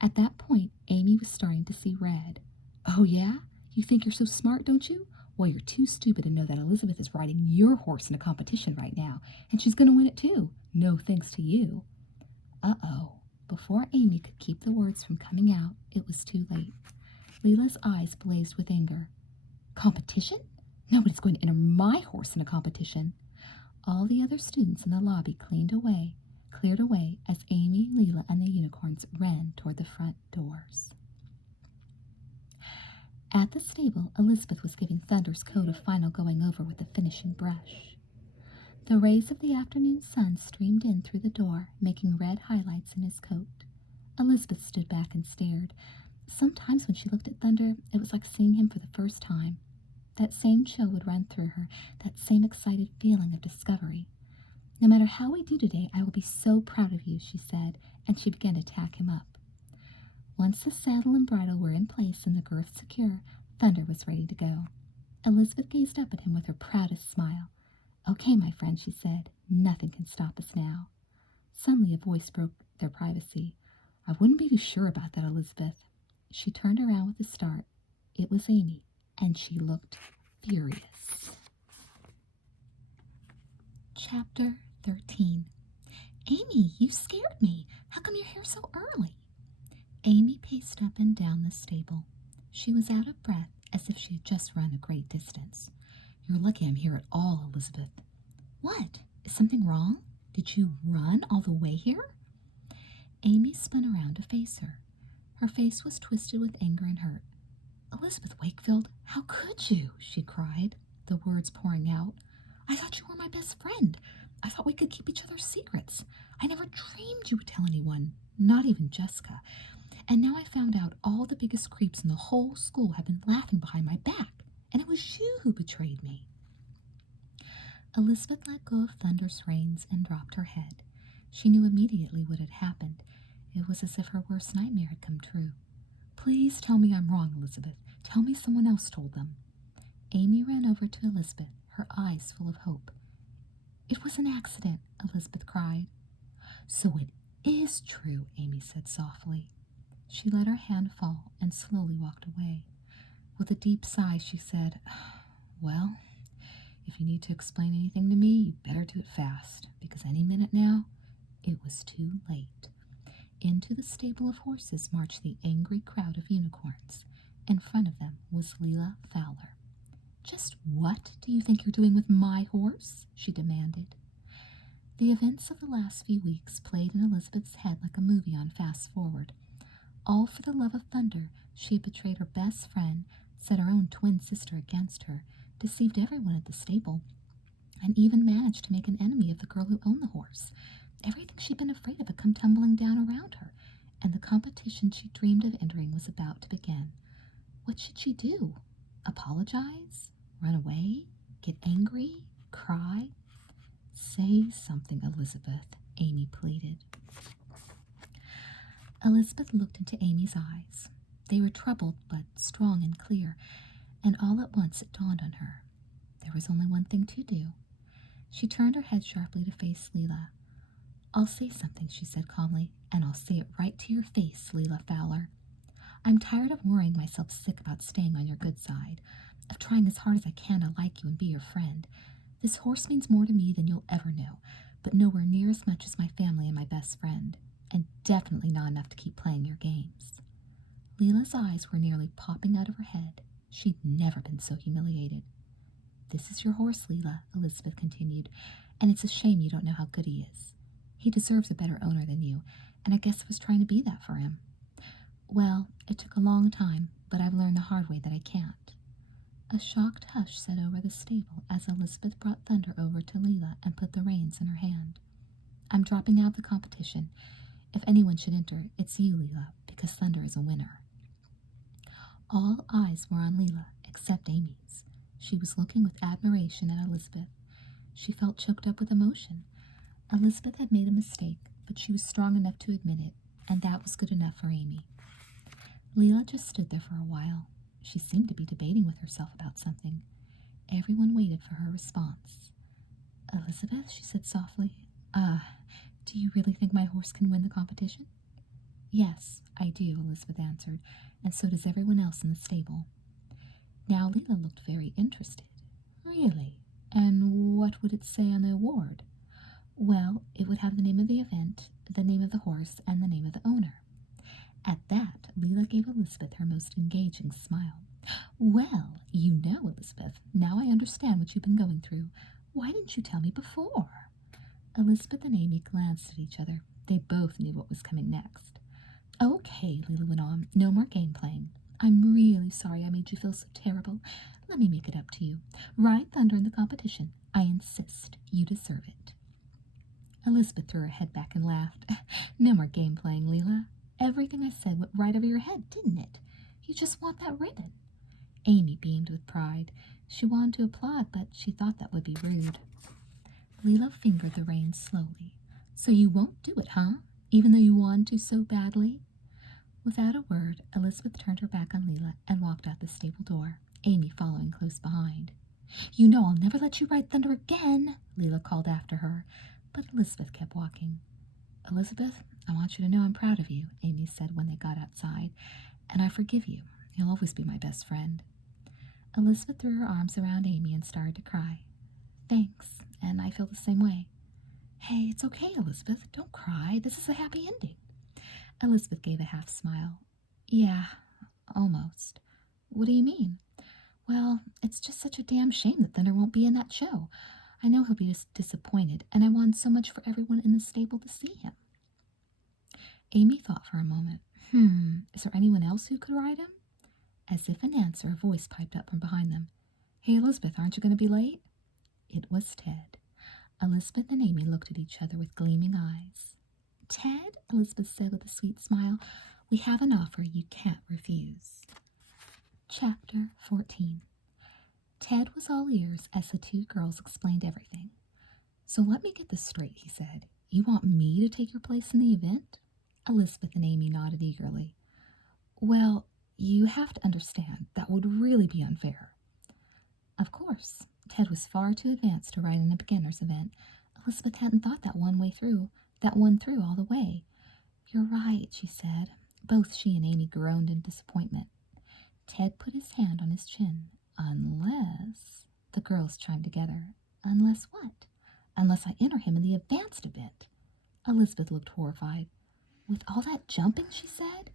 At that point, Amy was starting to see red. "Oh, yeah? You think you're so smart, don't you? Well, you're too stupid to know that Elizabeth is riding your horse in a competition right now, and she's going to win it too. No thanks to you." Uh-oh. Before Amy could keep the words from coming out, it was too late. Leela's eyes blazed with anger. "Competition? Nobody's going to enter my horse in a competition." All the other students in the lobby cleared away as Amy, Leela, and the unicorns ran toward the front doors. At the stable, Elizabeth was giving Thunder's coat a final going over with a finishing brush. The rays of the afternoon sun streamed in through the door, making red highlights in his coat. Elizabeth stood back and stared. Sometimes when she looked at Thunder, it was like seeing him for the first time. That same chill would run through her, that same excited feeling of discovery. "No matter how we do today, I will be so proud of you," she said, and she began to tack him up. Once the saddle and bridle were in place and the girth secure, Thunder was ready to go. Elizabeth gazed up at him with her proudest smile. "Okay, my friend," she said. "Nothing can stop us now." Suddenly a voice broke their privacy. "I wouldn't be too sure about that, Elizabeth." She turned around with a start. It was Amy, and she looked furious. Chapter 13. "Amy, you scared me. How come you're here so early?" Amy paced up and down the stable. She was out of breath, as if she had just run a great distance. "You're lucky I'm here at all, Elizabeth." "What? Is something wrong? Did you run all the way here?" Amy spun around to face her. Her face was twisted with anger and hurt. "Elizabeth Wakefield, how could you?" she cried, the words pouring out. "I thought you were my best friend. I thought we could keep each other's secrets. I never dreamed you would tell anyone, not even Jessica. And now I found out all the biggest creeps in the whole school have been laughing behind my back, and it was you who betrayed me." Elizabeth let go of Thunder's reins and dropped her head. She knew immediately what had happened. It was as if her worst nightmare had come true. "Please tell me I'm wrong, Elizabeth. Tell me someone else told them." Amy ran over to Elizabeth, her eyes full of hope. "It was an accident," Elizabeth cried. "So it is true," Amy said softly. She let her hand fall and slowly walked away. With a deep sigh, she said, "Well, if you need to explain anything to me, you'd better do it fast, because any minute now, it was too late." Into the stable of horses marched the angry crowd of unicorns. In front of them was Leela Fowler. "Just what do you think you're doing with my horse?" she demanded. The events of the last few weeks played in Elizabeth's head like a movie on fast forward. All for the love of Thunder, she had betrayed her best friend, set her own twin sister against her, deceived everyone at the stable, and even managed to make an enemy of the girl who owned the horse. Everything she'd been afraid of had come tumbling down around her, and the competition she dreamed of entering was about to begin. What should she do? Apologize? Run away? Get angry? Cry? "Say something, Elizabeth," Amy pleaded. Elizabeth looked into Amy's eyes. They were troubled but strong and clear, and all at once it dawned on her. There was only one thing to do. She turned her head sharply to face Leela. "I'll say something," she said calmly, "and I'll say it right to your face, Leela Fowler. I'm tired of worrying myself sick about staying on your good side, of trying as hard as I can to like you and be your friend. This horse means more to me than you'll ever know, but nowhere near as much as my family and my best friend, and definitely not enough to keep playing your games." Leela's eyes were nearly popping out of her head. She'd never been so humiliated. "This is your horse, Leela," Elizabeth continued, "and it's a shame you don't know how good he is. He deserves a better owner than you, and I guess I was trying to be that for him. Well, it took a long time, but I've learned the hard way that I can't." A shocked hush set over the stable as Elizabeth brought Thunder over to Leela and put the reins in her hand. "I'm dropping out of the competition. If anyone should enter, it's you, Leela, because Thunder is a winner." All eyes were on Leela, except Amy's. She was looking with admiration at Elizabeth. She felt choked up with emotion. Elizabeth had made a mistake, but she was strong enough to admit it, and that was good enough for Amy. Leela just stood there for a while. She seemed to be debating with herself about something. Everyone waited for her response. "Elizabeth," she said softly, do you really think my horse can win the competition?" "Yes, I do," Elizabeth answered, "and so does everyone else in the stable." Now Leela looked very interested. "Really? And what would it say on the award?" "Well, it would have the name of the event, the name of the horse, and the name of the owner." At that, Leela gave Elizabeth her most engaging smile. "Well, you know, Elizabeth, now I understand what you've been going through. Why didn't you tell me before?" Elizabeth and Amy glanced at each other. They both knew what was coming next. "Okay," Leela went on, "no more game playing. I'm really sorry I made you feel so terrible. Let me make it up to you. Ride Thunder in the competition. I insist. You deserve it." Elizabeth threw her head back and laughed. "No more game playing, Leela. Everything I said went right over your head, didn't it? You just want that ribbon." Amy beamed with pride. She wanted to applaud, but she thought that would be rude. Leela fingered the reins slowly. "So you won't do it, huh? Even though you want to so badly?" Without a word, Elizabeth turned her back on Leela and walked out the stable door, Amy following close behind. "You know I'll never let you ride Thunder again," Leela called after her, but Elizabeth kept walking. "Elizabeth, I want you to know I'm proud of you," Amy said when they got outside, "and I forgive you. You'll always be my best friend." Elizabeth threw her arms around Amy and started to cry. "Thanks, and I feel the same way." "Hey, it's okay, Elizabeth. Don't cry. This is a happy ending." Elizabeth gave a half smile. "Yeah, almost." "What do you mean?" "Well, it's just such a damn shame that Thunder won't be in that show. I know he'll be disappointed, and I want so much for everyone in the stable to see him." Amy thought for a moment. Is there anyone else who could ride him?" As if in answer, a voice piped up from behind them. "Hey, Elizabeth, aren't you going to be late?" It was Ted. Elizabeth and Amy looked at each other with gleaming eyes. "Ted," Elizabeth said with a sweet smile, "we have an offer you can't refuse." Chapter 14. Ted was all ears as the two girls explained everything. "So let me get this straight," he said. "You want me to take your place in the event?" Elizabeth and Amy nodded eagerly. "Well, you have to understand, that would really be unfair." Of course, Ted was far too advanced to ride in a beginner's event. Elizabeth hadn't thought that one through all the way. "You're right," she said. Both she and Amy groaned in disappointment. Ted put his hand on his chin. "Unless," the girls chimed together. "Unless what?" "Unless I enter him in the advanced event." Elizabeth looked horrified. "With all that jumping?" she said.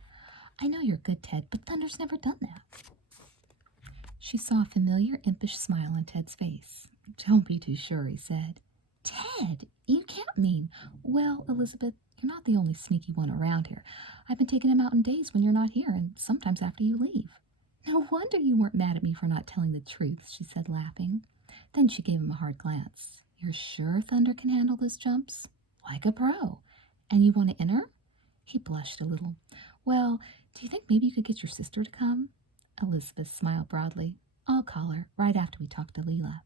"I know you're good, Ted, but Thunder's never done that." She saw a familiar impish smile on Ted's face. "Don't be too sure," he said. "Ted, you can't mean—" "Well, Elizabeth, you're not the only sneaky one around here. I've been taking him out on days when you're not here, and sometimes after you leave." "No wonder you weren't mad at me for not telling the truth," she said, laughing. Then she gave him a hard glance. "You're sure Thunder can handle those jumps?" "Like a pro." "And you want to enter?" He blushed a little. "Well, do you think maybe you could get your sister to come?" Elizabeth smiled broadly. "I'll call her right after we talk to Leela."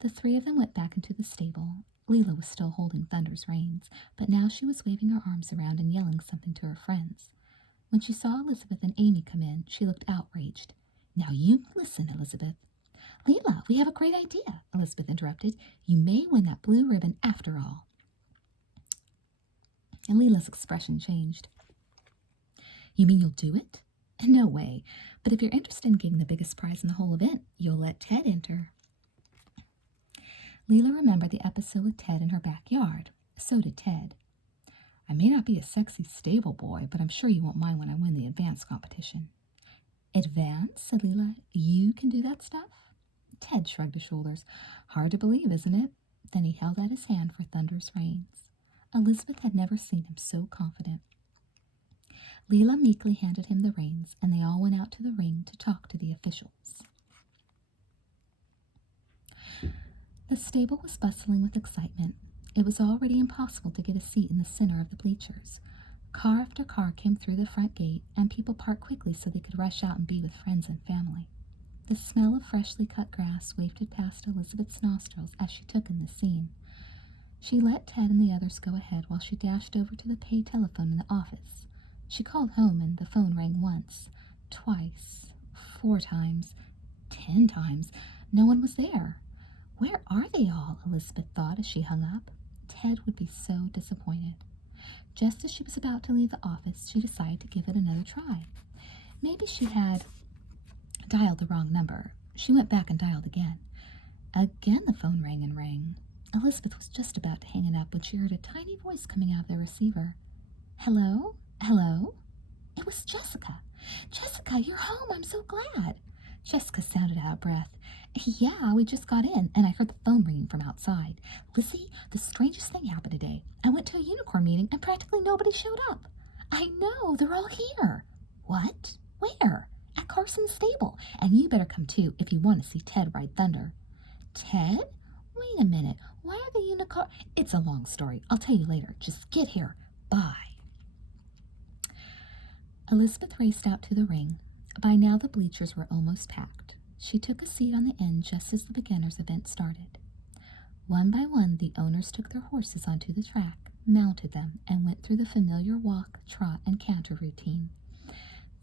The three of them went back into the stable. Leela was still holding Thunder's reins, but now she was waving her arms around and yelling something to her friends. When she saw Elizabeth and Amy come in, she looked outraged. "Now you listen, Elizabeth." "Leela, we have a great idea," Elizabeth interrupted. "You may win that blue ribbon after all." And Leela's expression changed. "You mean you'll do it?" "No way. But if you're interested in getting the biggest prize in the whole event, you'll let Ted enter." Leela remembered the episode with Ted in her backyard. So did Ted. "I may not be a sexy stable boy, but I'm sure you won't mind when I win the advanced competition." "Advance?" said Leela. "You can do that stuff?" Ted shrugged his shoulders. "Hard to believe, isn't it?" Then he held out his hand for Thunder's reins. Elizabeth had never seen him so confident. Leela meekly handed him the reins, and they all went out to the ring to talk to the officials. The stable was bustling with excitement. It was already impossible to get a seat in the center of the bleachers. Car after car came through the front gate, and people parked quickly so they could rush out and be with friends and family. The smell of freshly cut grass wafted past Elizabeth's nostrils as she took in the scene. She let Ted and the others go ahead while she dashed over to the pay telephone in the office. She called home, and the phone rang once, twice, 4 times, 10 times. No one was there. Where are they all? Elizabeth thought as she hung up. Ted would be so disappointed. Just as she was about to leave the office, she decided to give it another try. Maybe she had dialed the wrong number. She went back and dialed again. Again the phone rang and rang. Elizabeth was just about to hang it up when she heard a tiny voice coming out of the receiver. "Hello? Hello?" It was Jessica. "Jessica, you're home. I'm so glad." Jessica sounded out of breath. "Yeah, we just got in, and I heard the phone ringing from outside. Lizzie, the strangest thing happened today. I went to a unicorn meeting, and practically nobody showed up." "I know, they're all here." "What? Where?" "At Carson's stable, and you better come too if you want to see Ted ride Thunder." "Ted? Wait a minute. Why are the unicorn—" "It's a long story. I'll tell you later. Just get here. Bye." Elizabeth raced out to the ring. By now the bleachers were almost packed. She took a seat on the end just as the beginners' event started. One by one, the owners took their horses onto the track, mounted them, and went through the familiar walk, trot, and canter routine.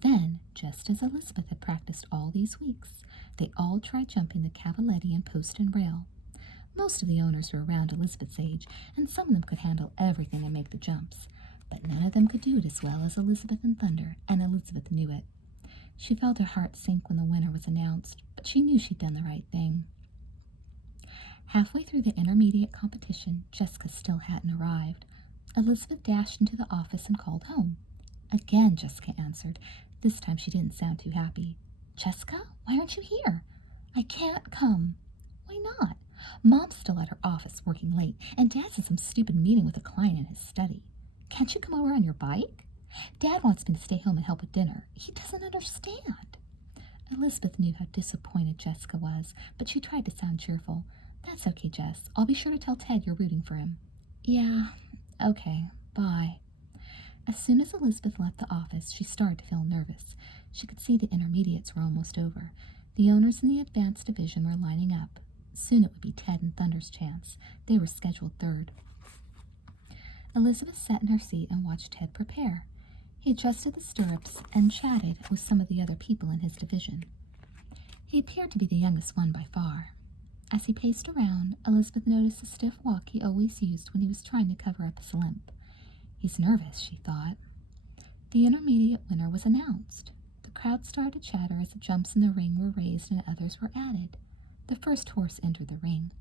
Then, just as Elizabeth had practiced all these weeks, they all tried jumping the cavaletti and post and rail. Most of the owners were around Elizabeth's age, and some of them could handle everything and make the jumps. But none of them could do it as well as Elizabeth and Thunder, and Elizabeth knew it. She felt her heart sink when the winner was announced, but she knew she'd done the right thing. Halfway through the intermediate competition, Jessica still hadn't arrived. Elizabeth dashed into the office and called home. Again, Jessica answered. This time she didn't sound too happy. "Jessica, why aren't you here?" "I can't come." "Why not?" "Mom's still at her office working late, and Dad's in some stupid meeting with a client in his study." "Can't you come over on your bike?" "Dad wants me to stay home and help with dinner. He doesn't understand." Elizabeth knew how disappointed Jessica was, but she tried to sound cheerful. "That's okay, Jess. I'll be sure to tell Ted you're rooting for him." "Yeah, okay, bye." As soon as Elizabeth left the office, she started to feel nervous. She could see the intermediates were almost over. The owners in the advanced division were lining up. Soon it would be Ted and Thunder's chance. They were scheduled third. Elizabeth sat in her seat and watched Ted prepare. He adjusted the stirrups and chatted with some of the other people in his division. He appeared to be the youngest one by far. As he paced around, Elizabeth noticed the stiff walk he always used when he was trying to cover up his limp. He's nervous, she thought. The intermediate winner was announced. The crowd started to chatter as the jumps in the ring were raised and others were added. The first horse entered the ring.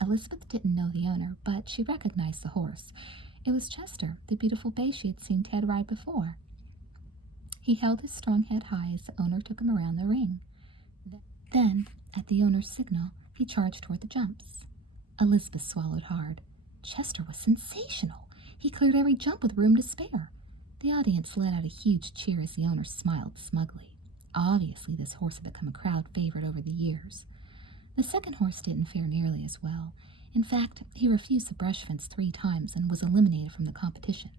Elizabeth didn't know the owner, but she recognized the horse. It was Chester, the beautiful bay she had seen Ted ride before. He held his strong head high as the owner took him around the ring. Then, at the owner's signal, he charged toward the jumps. Elizabeth swallowed hard. Chester was sensational. He cleared every jump with room to spare. The audience let out a huge cheer as the owner smiled smugly. Obviously, this horse had become a crowd favorite over the years. The second horse didn't fare nearly as well. In fact, he refused the brush fence 3 times and was eliminated from the competition.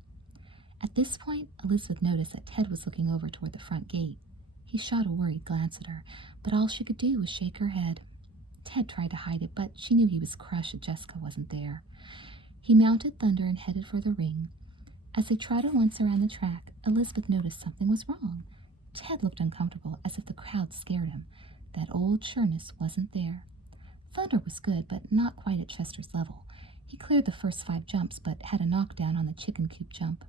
At this point, Elizabeth noticed that Ted was looking over toward the front gate. He shot a worried glance at her, but all she could do was shake her head. Ted tried to hide it, but she knew he was crushed that Jessica wasn't there. He mounted Thunder and headed for the ring. As they trotted once around the track, Elizabeth noticed something was wrong. Ted looked uncomfortable, as if the crowd scared him. That old sureness wasn't there. Thunder was good, but not quite at Chester's level. He cleared the first 5 jumps, but had a knockdown on the chicken coop jump.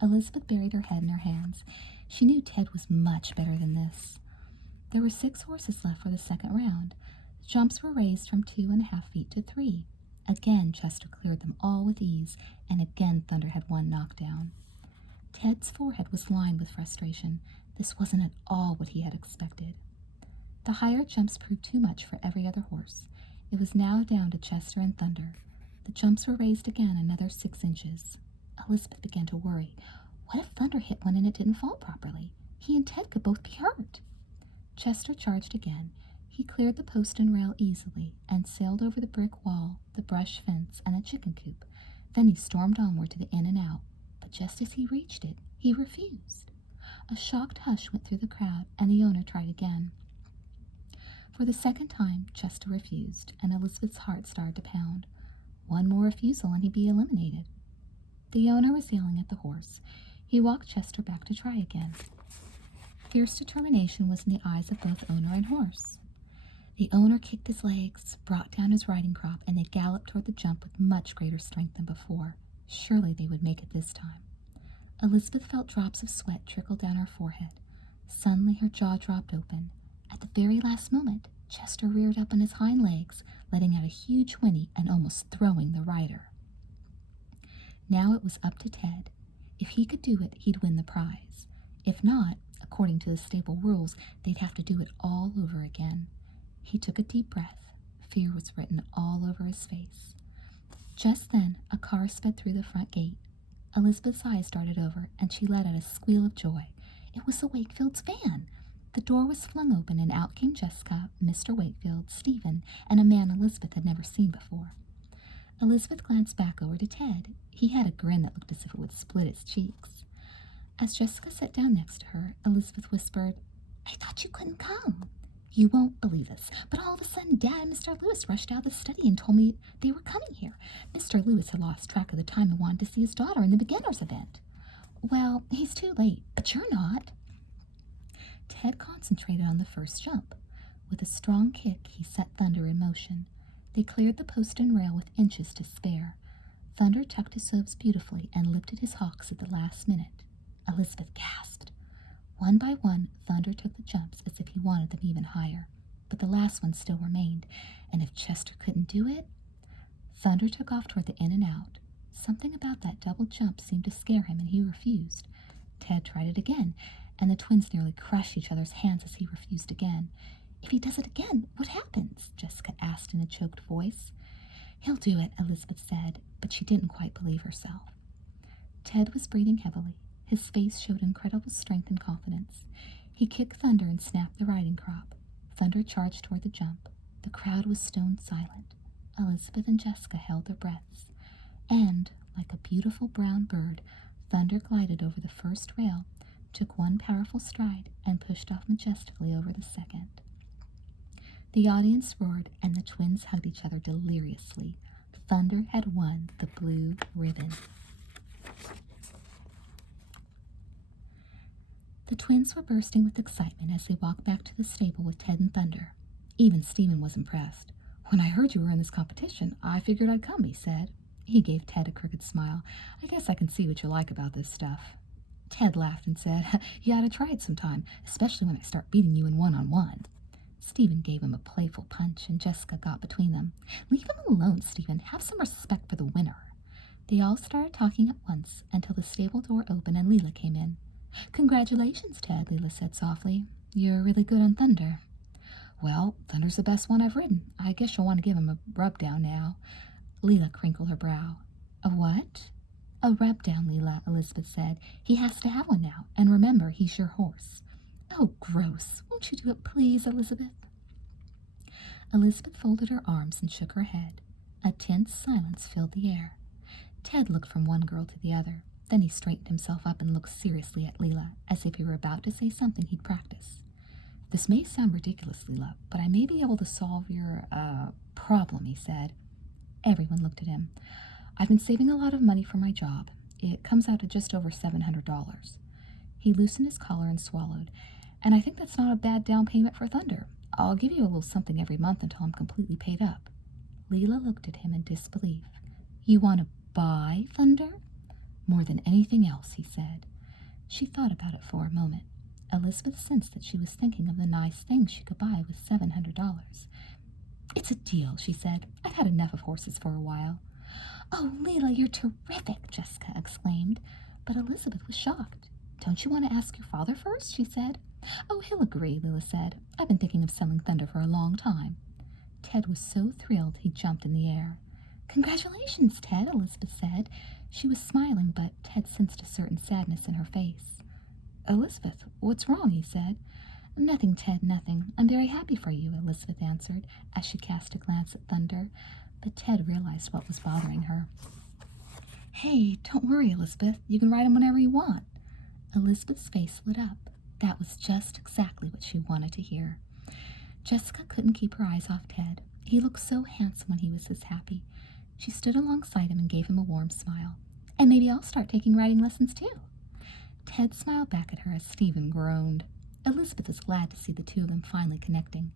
Elizabeth buried her head in her hands. She knew Ted was much better than this. There were 6 horses left for the second round. The jumps were raised from 2.5 feet to 3. Again, Chester cleared them all with ease, and again Thunder had 1 knockdown. Ted's forehead was lined with frustration. This wasn't at all what he had expected. The higher jumps proved too much for every other horse. It was now down to Chester and Thunder. The jumps were raised again another 6 inches. Elizabeth began to worry. What if Thunder hit one and it didn't fall properly? He and Ted could both be hurt. Chester charged again. He cleared the post and rail easily and sailed over the brick wall, the brush fence, and the chicken coop. Then he stormed onward to the in and out, but just as he reached it, he refused. A shocked hush went through the crowd, and the owner tried again. For the second time, Chester refused, and Elizabeth's heart started to pound. One more refusal and he'd be eliminated. The owner was yelling at the horse. He walked Chester back to try again. Fierce determination was in the eyes of both owner and horse. The owner kicked his legs, brought down his riding crop, and they galloped toward the jump with much greater strength than before. Surely they would make it this time. Elizabeth felt drops of sweat trickle down her forehead. Suddenly her jaw dropped open. At the very last moment, Chester reared up on his hind legs, letting out a huge whinny and almost throwing the rider. Now it was up to Ted. If he could do it, he'd win the prize. If not, according to the stable rules, they'd have to do it all over again. He took a deep breath. Fear was written all over his face. Just then, a car sped through the front gate. Elizabeth's eyes darted over, and she let out a squeal of joy. It was the Wakefield's van. The door was flung open, and out came Jessica, Mr. Wakefield, Stephen, and a man Elizabeth had never seen before. Elizabeth glanced back over to Ted. He had a grin that looked as if it would split his cheeks. As Jessica sat down next to her, Elizabeth whispered, "I thought you couldn't come." "You won't believe this, but all of a sudden Dad and Mr. Lewis rushed out of the study and told me they were coming here. Mr. Lewis had lost track of the time and wanted to see his daughter in the beginner's event." "Well, he's too late, but you're not." Ted concentrated on the first jump. With a strong kick, he set Thunder in motion. They cleared the post and rail with inches to spare. Thunder tucked his hooves beautifully and lifted his hocks at the last minute. Elizabeth gasped. One by one, Thunder took the jumps as if he wanted them even higher. But the last one still remained, and if Chester couldn't do it... Thunder took off toward the in and out. Something about that double jump seemed to scare him, and he refused. Ted tried it again, and the twins nearly crushed each other's hands as he refused again. "If he does it again, what happens?" Jessica asked in a choked voice. "He'll do it," Elizabeth said, but she didn't quite believe herself. Ted was breathing heavily. His face showed incredible strength and confidence. He kicked Thunder and snapped the riding crop. Thunder charged toward the jump. The crowd was stone silent. Elizabeth and Jessica held their breaths. And, like a beautiful brown bird, Thunder glided over the first rail, took one powerful stride, and pushed off majestically over the second. The audience roared, and the twins hugged each other deliriously. Thunder had won the blue ribbon. The twins were bursting with excitement as they walked back to the stable with Ted and Thunder. Even Stephen was impressed. "When I heard you were in this competition, I figured I'd come," he said. He gave Ted a crooked smile. "I guess I can see what you like about this stuff." Ted laughed and said, "You ought to try it sometime, especially when I start beating you in one-on-one." Stephen gave him a playful punch, and Jessica got between them. "Leave him alone, Stephen. Have some respect for the winner." They all started talking at once until the stable door opened and Leela came in. "Congratulations, Ted," Leela said softly. "You're really good on Thunder." "Well, Thunder's the best one I've ridden. I guess you'll want to give him a rub-down now." Leela crinkled her brow. "A what?" "A rub-down, Leela," Elizabeth said. "He has to have one now, and remember, he's your horse." "Oh, gross. Won't you do it, please, Elizabeth?" Elizabeth folded her arms and shook her head. A tense silence filled the air. Ted looked from one girl to the other. Then he straightened himself up and looked seriously at Leela, as if he were about to say something he'd practiced. "This may sound ridiculous, Leela, but I may be able to solve your, problem," he said. Everyone looked at him. "I've been saving a lot of money for my job. It comes out to just over $700. He loosened his collar and swallowed. "And I think that's not a bad down payment for Thunder. I'll give you a little something every month until I'm completely paid up." Leela looked at him in disbelief. "You want to buy Thunder?" "More than anything else," he said. She thought about it for a moment. Elizabeth sensed that she was thinking of the nice things she could buy with $700. "It's a deal," she said. "I've had enough of horses for a while." "Oh, Leela, you're terrific," Jessica exclaimed. But Elizabeth was shocked. "Don't you want to ask your father first?" she said. "Oh, he'll agree," Leela said. "I've been thinking of selling Thunder for a long time." Ted was so thrilled he jumped in the air. "Congratulations, Ted," Elizabeth said. She was smiling, but Ted sensed a certain sadness in her face. "Elizabeth, what's wrong?" he said. "Nothing, Ted, nothing. I'm very happy for you," Elizabeth answered, as she cast a glance at Thunder. But Ted realized what was bothering her. "Hey, don't worry, Elizabeth. You can ride him whenever you want." Elizabeth's face lit up. That was just exactly what she wanted to hear. Jessica couldn't keep her eyes off Ted. He looked so handsome when he was this happy. She stood alongside him and gave him a warm smile. "And maybe I'll start taking riding lessons too." Ted smiled back at her as Stephen groaned. Elizabeth was glad to see the two of them finally connecting.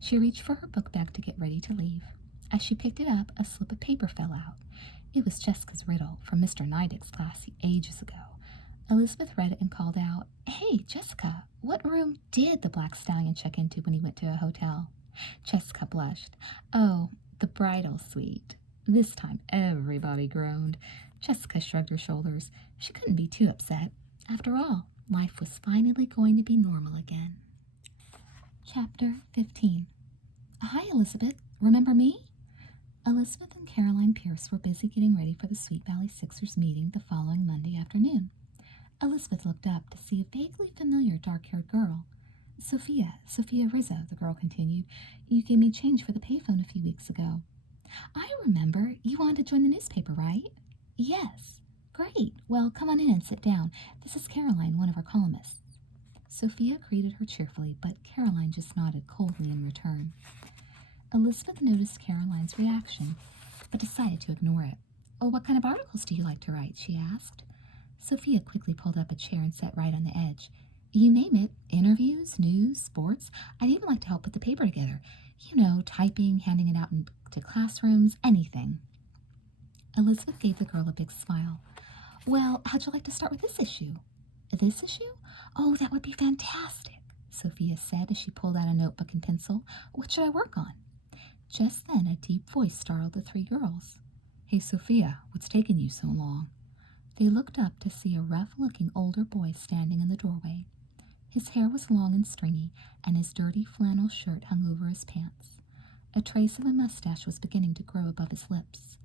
She reached for her book bag to get ready to leave. As she picked it up, a slip of paper fell out. It was Jessica's riddle from Mr. Neidig's class ages ago. Elizabeth read it and called out, "Hey, Jessica, what room did the Black Stallion check into when he went to a hotel?" Jessica blushed. "Oh, the bridal suite." This time everybody groaned. Jessica shrugged her shoulders. She couldn't be too upset. After all, life was finally going to be normal again. Chapter 15. "Hi, Elizabeth. Remember me?" Elizabeth and Caroline Pierce were busy getting ready for the Sweet Valley Sixers meeting the following Monday afternoon. Elizabeth looked up to see a vaguely familiar dark-haired girl. Sophia Rizzo," the girl continued. "You gave me change for the payphone a few weeks ago." "I remember. You wanted to join the newspaper, right?" "Yes." "Great. Well, come on in and sit down. This is Caroline, one of our columnists." Sophia greeted her cheerfully, but Caroline just nodded coldly in return. Elizabeth noticed Caroline's reaction, but decided to ignore it. "Oh, what kind of articles do you like to write?" she asked. Sophia quickly pulled up a chair and sat right on the edge. "You name it. Interviews, news, sports. I'd even like to help put the paper together. Typing, handing it out to classrooms, anything. Elizabeth gave the girl a big smile. Well, how'd you like to start with this issue? This issue? Oh, that would be fantastic, Sophia said as she pulled out a notebook and pencil. What should I work on? Just then a deep voice startled the three girls. Hey, Sophia, what's taking you so long? They looked up to see a rough-looking older boy standing in the doorway. His hair was long and stringy, and his dirty flannel shirt hung over his pants. A trace of a mustache was beginning to grow above his lips.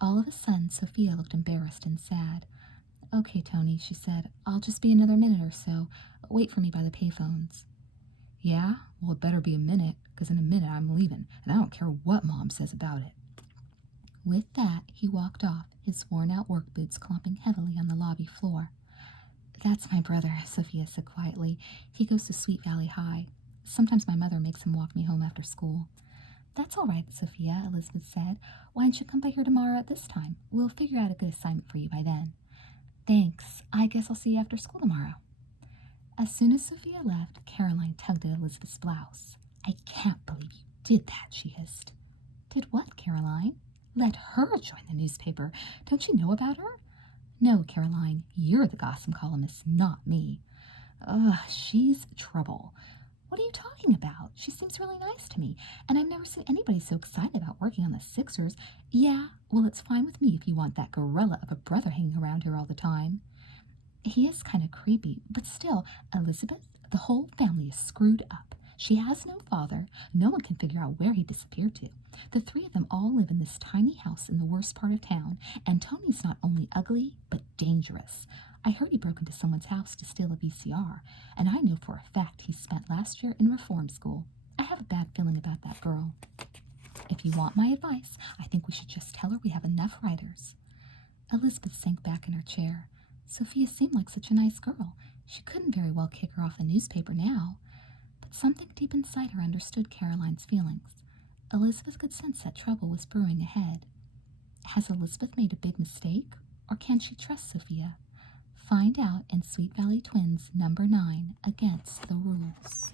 All of a sudden, Sophia looked embarrassed and sad. Okay, Tony, she said. I'll just be another minute or so. Wait for me by the payphones. Yeah? Well, it better be a minute, because in a minute I'm leaving, and I don't care what Mom says about it. With that, he walked off, his worn-out work boots clomping heavily on the lobby floor. That's my brother, Sophia said quietly. He goes to Sweet Valley High. Sometimes my mother makes him walk me home after school. That's all right, Sophia, Elizabeth said. Why don't you come by here tomorrow at this time? We'll figure out a good assignment for you by then. Thanks. I guess I'll see you after school tomorrow. As soon as Sophia left, Caroline tugged at Elizabeth's blouse. I can't believe you did that, she hissed. Did what, Caroline? Let her join the newspaper. Don't you know about her? No, Caroline, you're the gossip columnist, not me. Ugh, she's trouble. What are you talking about? She seems really nice to me, and I've never seen anybody so excited about working on the Sixers. Yeah, well, it's fine with me if you want that gorilla of a brother hanging around here all the time. He is kind of creepy, but still, Elizabeth, the whole family is screwed up. She has no father. No one can figure out where he disappeared to. The three of them all live in this tiny house in the worst part of town, and Tony's not only ugly, but dangerous. I heard he broke into someone's house to steal a VCR, and I know for a fact he spent last year in reform school. I have a bad feeling about that girl. If you want my advice, I think we should just tell her we have enough writers. Elizabeth sank back in her chair. Sophia seemed like such a nice girl. She couldn't very well kick her off the newspaper now. But something deep inside her understood Caroline's feelings. Elizabeth could sense that trouble was brewing ahead. Has Elizabeth made a big mistake, or can she trust Sophia? Find out in Sweet Valley Twins #9, Against the Rules.